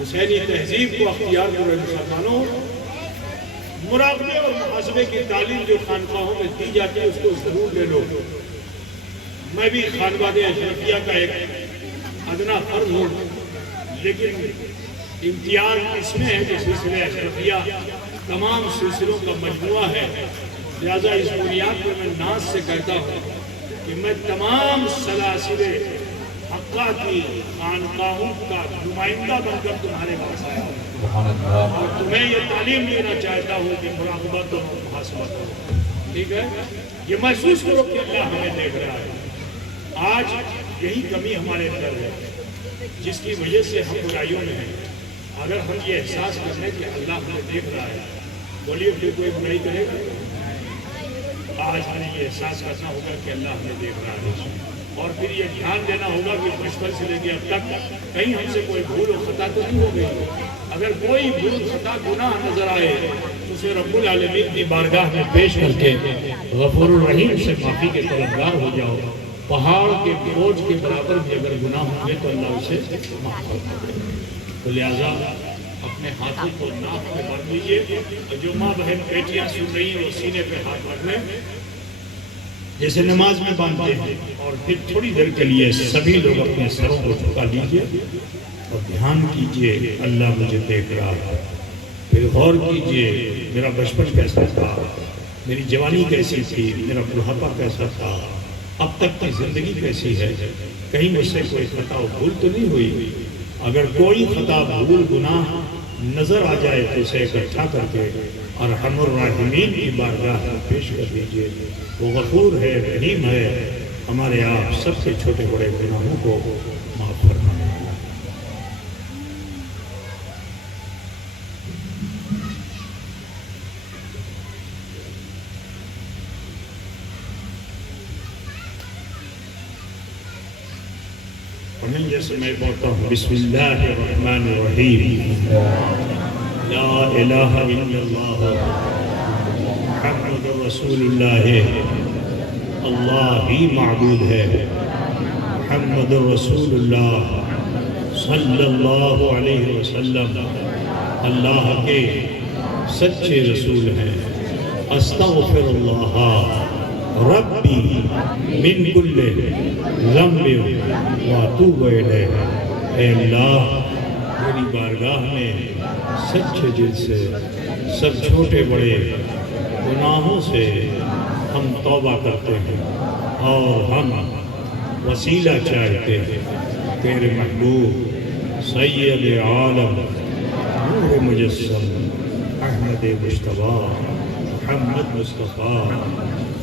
حسینی تہذیب کو اختیار کرو مسلمانوں، مراقبے اور محاسبے کی تعلیم جو خانقاہوں میں دی جاتی ہے اس کو ضرور لے لو۔ میں بھی خانواد اشرفیہ کا ایک ادنا فرد ہوں، لیکن امتیاز اس میں ہے کہ سلسلہ اشرفیہ تمام سلسلوں کا مجموعہ ہے، لہذا اس بنیاد پر میں ناز سے کہتا ہوں کہ میں تمام سلاسل حقہ کی خانقاہوں کا نمائندہ بن کر تمہارے پاس آیا ہوں اور تمہیں یہ تعلیم دینا چاہتا ہوں کہ مراقبت اور محاسبت کرو، ٹھیک ہے، یہ محسوس کرو کہ اللہ ہمیں دیکھ رہا ہے۔ آج یہی کمی ہمارے اندر ہے جس کی وجہ سے ہم برائیوں میں ہیں۔ اگر ہم یہ احساس کر لیں کہ اللہ ہمیں دیکھ رہا ہے، بولیے پھر کوئی برائی کرے گا؟ آج ہمیں یہ احساس کرنا ہوگا کہ اللہ ہمیں دیکھ رہا ہے، اور پھر یہ دھیان دینا ہوگا کہ بچپن سے لے کے اب تک کہیں ہم سے کوئی بھول و خطا تو نہیں ہو گئی۔ اگر کوئی بھول خطا گناہ نظر آئے تو اسے رب العالمین کی بارگاہ میں پیش کر کے غفور الرحیم سے معافی کے طلبگار ہو جاؤ۔ پہاڑ کے بوجھ کے برابر بھی اگر گناہ ہوں گے تو اللہ اسے معاف کر دے، تو لہٰذا اپنے ہاتھوں کو ناک میں باندھ لیجیے، اور جو ماں بہن بیٹیاں سن رہی ہیں وہ سینے پہ ہاتھ رکھ لیں جیسے نماز میں باندھتے ہیں، اور پھر تھوڑی دیر کے لیے سبھی لوگ اپنے سروں کو جھکا لیجیے اور دھیان کیجیے اللہ مجھے دیکھ رہا ہے۔ پھر غور کیجیے میرا بچپن کیسا تھا، میری جوانی کیسی تھی، میرا بڑھاپا کیسا تھا، اب تک کی زندگی کیسی ہے، کہیں مجھ سے کوئی خطا و بھول تو نہیں ہوئی۔ اگر کوئی خطا بھول گناہ نظر آ جائے تو اسے اکٹھا کر کے ارحم الراحمین کی بارگاہ میں پیش کر دیجیے، وہ غفور ہے، رحیم ہے، ہمارے آپ سب سے چھوٹے بڑے گناہوں کو معاف فرمائے۔ پڑھیں جیسے میں پڑھتا ہوں، بسم اللہ الرحمن الرحیم، لا الہ الا اللہ محمد رسول اللہ، اللہ ہی معبود ہے، محمد رسول اللہ صلی اللہ علیہ وسلم اللہ کے سچے رسول ہیں۔ استغفر اللہ ربی من کل ذنب واتوب الیہ، اے اللہ میری بارگاہ میں سچے دل سے سب چھوٹے بڑے گناہوں سے ہم توبہ کرتے ہیں، اور ہم وسیلہ چاہتے ہیں تیرے محبوب سید عالم نور مجسم احمد مجتبیٰ محمد مصطفیٰ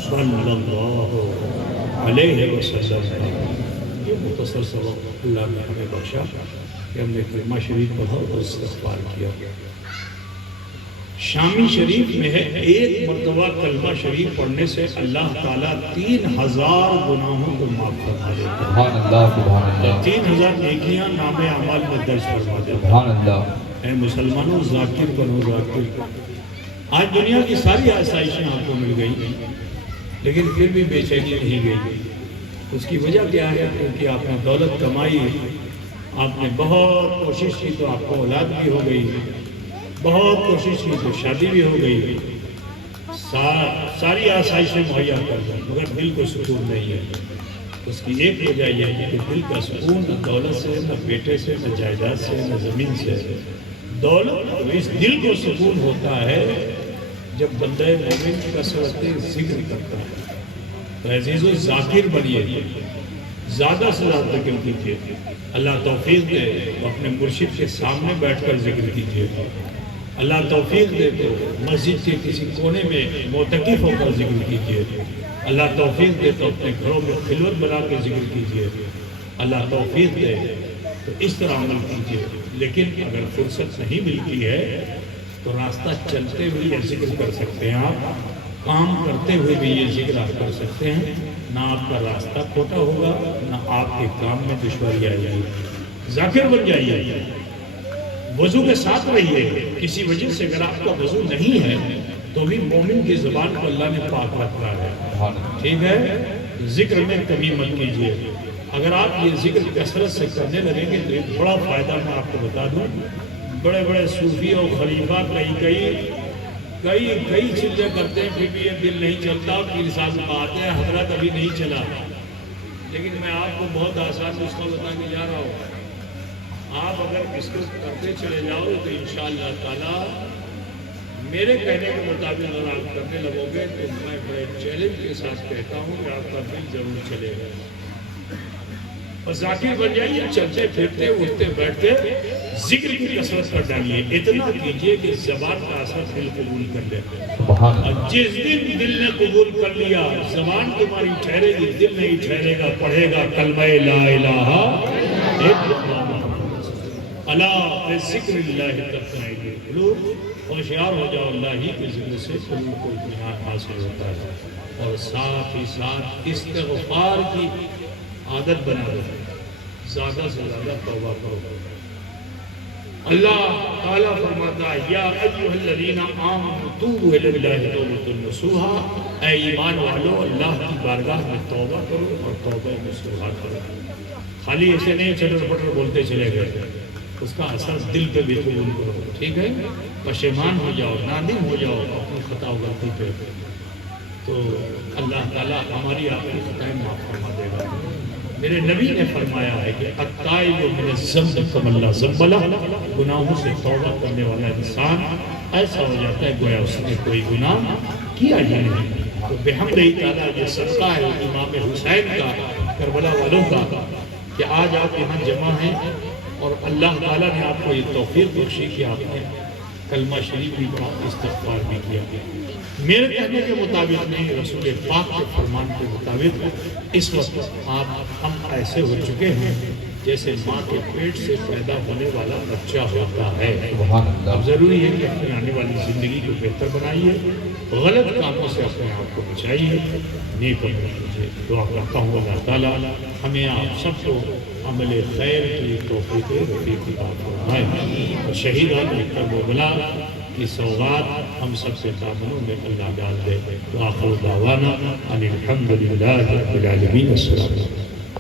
صلی اللہ علیہ وسلم۔ یہ مختصر سبق اللہ نے ہمیں بخشا کہ ہم نے کلمہ شریف پڑھا اور استغفار کیا۔ شامی شریف میں ہے ایک مرتبہ کلمہ شریف پڑھنے سے اللہ تعالیٰ 3000 گناہوں کو معاف فرما دیتا ہے۔ سبحان اللہ، سبحان اللہ، 3000 نیکیاں نام اعمال میں درج فرما دیتا ہے۔ سبحان اللہ۔ اے مسلمانوں ذاکر بنو ذاکر۔ آج دنیا کی ساری آسائشیں آپ کو مل گئی لیکن پھر بھی بے چینی نہیں گئی۔ اس کی وجہ کیا ہے؟ کیونکہ آپ نے دولت کمائی، آپ نے بہت کوشش کی تو آپ کو اولاد بھی ہو گئی، بہت کوشش کی تو شادی بھی ہو گئی، ساری آسائشیں مہیا کر دیں، مگر دل کو سکون نہیں ہے۔ اس کی ایک وجہ یہ ہے کہ دل کا سکون نہ دولت سے، نہ بیٹے سے، نہ جائیداد سے، نہ زمین سے۔ دولت اس دل کو سکون ہوتا ہے جب بندہ مومن کثرت ذکر کرتا ہے۔ تو عزیزو ذاکر بنیے، زیادہ سے زیادہ ذکر کیجیے، اللہ توفیق دے اپنے مرشد کے سامنے بیٹھ کر ذکر کیجیے، اللہ توفیق دے تو مسجد کے کسی کونے میں معتکف ہو کر ذکر کیجیے، اللہ توفیق دے تو اپنے گھروں میں خلوت بنا کے ذکر کیجیے، اللہ توفیق دے تو اس طرح عمل کیجیے۔ لیکن اگر فرصت نہیں ملتی ہے تو راستہ چلتے ہوئے یہ ذکر کر سکتے ہیں، آپ کام کرتے ہوئے بھی یہ ذکر آپ کر سکتے ہیں، نہ آپ کا راستہ کھوٹا ہوگا، نہ آپ کے کام میں دشواری آئے گی۔ ذاکر بن جائیے، وضو کے ساتھ رہیے۔ کسی وجہ سے اگر آپ کا وضو نہیں ہے تو بھی مومن کی زبان کو اللہ نے پاک رکھا ہے، ٹھیک ہے؟ ذکر میں کمی مت کیجیے۔ اگر آپ یہ ذکر کثرت سے کرنے لگیں گے تو ایک بڑا فائدہ میں آپ کو بتا دوں، بڑے بڑے صوفی اور خلیفہ کئی چیزیں کرتے ہیں، پھر بھی یہ دل نہیں چلتا۔ پیر صاحب آتے ہیں، حضرت ابھی نہیں چلا، لیکن میں آپ کو بہت آسان نسخہ بتا کے جا رہا ہوں۔ آپ اگر اس کو کرتے چلے جاؤ تو انشاءاللہ تعالی میرے کہنے کے مطابق اگر آپ کرنے لگو گے تو میں بڑے چیلنج کے ساتھ کہتا ہوں کہ آپ کا دل ضرور چلے گا۔ اور ذاکر بن جائیے، چلتے پھرتے اٹھتے بیٹھتے ذکر کی کثرت کر ڈالیے۔ اتنا کیجئے کہ زبان کا اثر دل قبول کر لے، اور جس دن دل نے قبول کر لیا زبان تمہاری ٹھہرے گی، دل نہیں ٹھہرے گا، پڑھے گا کلمہ لا الہ الا اللہ بذکر اللہ تطمئن القلوب۔ ہوشیار ہو جاؤ، اللہ ہی کے ذکر سے قلوب کو اطمینان حاصل ہوتا ہے۔ اور ساتھ ہی ساتھ استغفار کی عادت بنا دو، زیادہ سے زیادہ توبہ کرو۔ اللہ تعالیٰ فرماتا ہے یا ایھا الذین آمنوا توبوا الی اللہ توبۃ نصوحا، اے ایمان والو اللہ کی بارگاہ میں توبہ کرو اور توبہ نصوحا کرو۔ خالی ایسے نہیں چٹر پٹر بولتے چلے گئے، اس کا اثر دل پہ بھی قبول کرو، ٹھیک ہے؟ پشیمان ہو جاؤ، نادم ہو جاؤ اپنی خطا و غلطی پہ، تو اللہ تعالیٰ ہماری آپ کی خطائیں معاف فرما دے گا۔ میرے نبی نے فرمایا ہے کہ التائب من الذنب کمن لا ذنب لہ، گناہوں سے توبہ کرنے والا انسان ایسا ہو جاتا ہے گویا اس نے کوئی گناہ کیا ہی نہیں۔ تو بحمدہ تعالیٰ یہ صدقہ ہے امام حسین کا، کربلا والوں کا، کہ آج آپ یہاں جمع ہیں اور اللہ تعالیٰ نے آپ کو یہ توفیق بخشی کہ آپ نے کلمہ شریف بھی پڑھا، استغفار بھی کیا۔ میرے کہنے کے مطابق نہیں، رسول پاک کے فرمان کے مطابق اس وقت ہم ایسے ہو چکے ہیں جیسے ماں کے پیٹ سے پیدا ہونے والا بچہ ہوتا ہے۔ اب ضروری ہے کہ اپنی آنے والی زندگی کو بہتر بنائیے، غلط کاموں سے اپنے آپ کو بچائیے، نیک عمل کیجیے۔ دعا کرتا ہوں اللہ تعالیٰ ہمیں آپ سب کو عمل خیر کی توفیق عطا فرمائے، اور شہیدان کرب و بلا کی سوغات ہم سب سے دامنوں میں اللہ ڈال دے۔ وآخر دعوانا ان الحمد للہ رب العالمین۔ السلام علیکم۔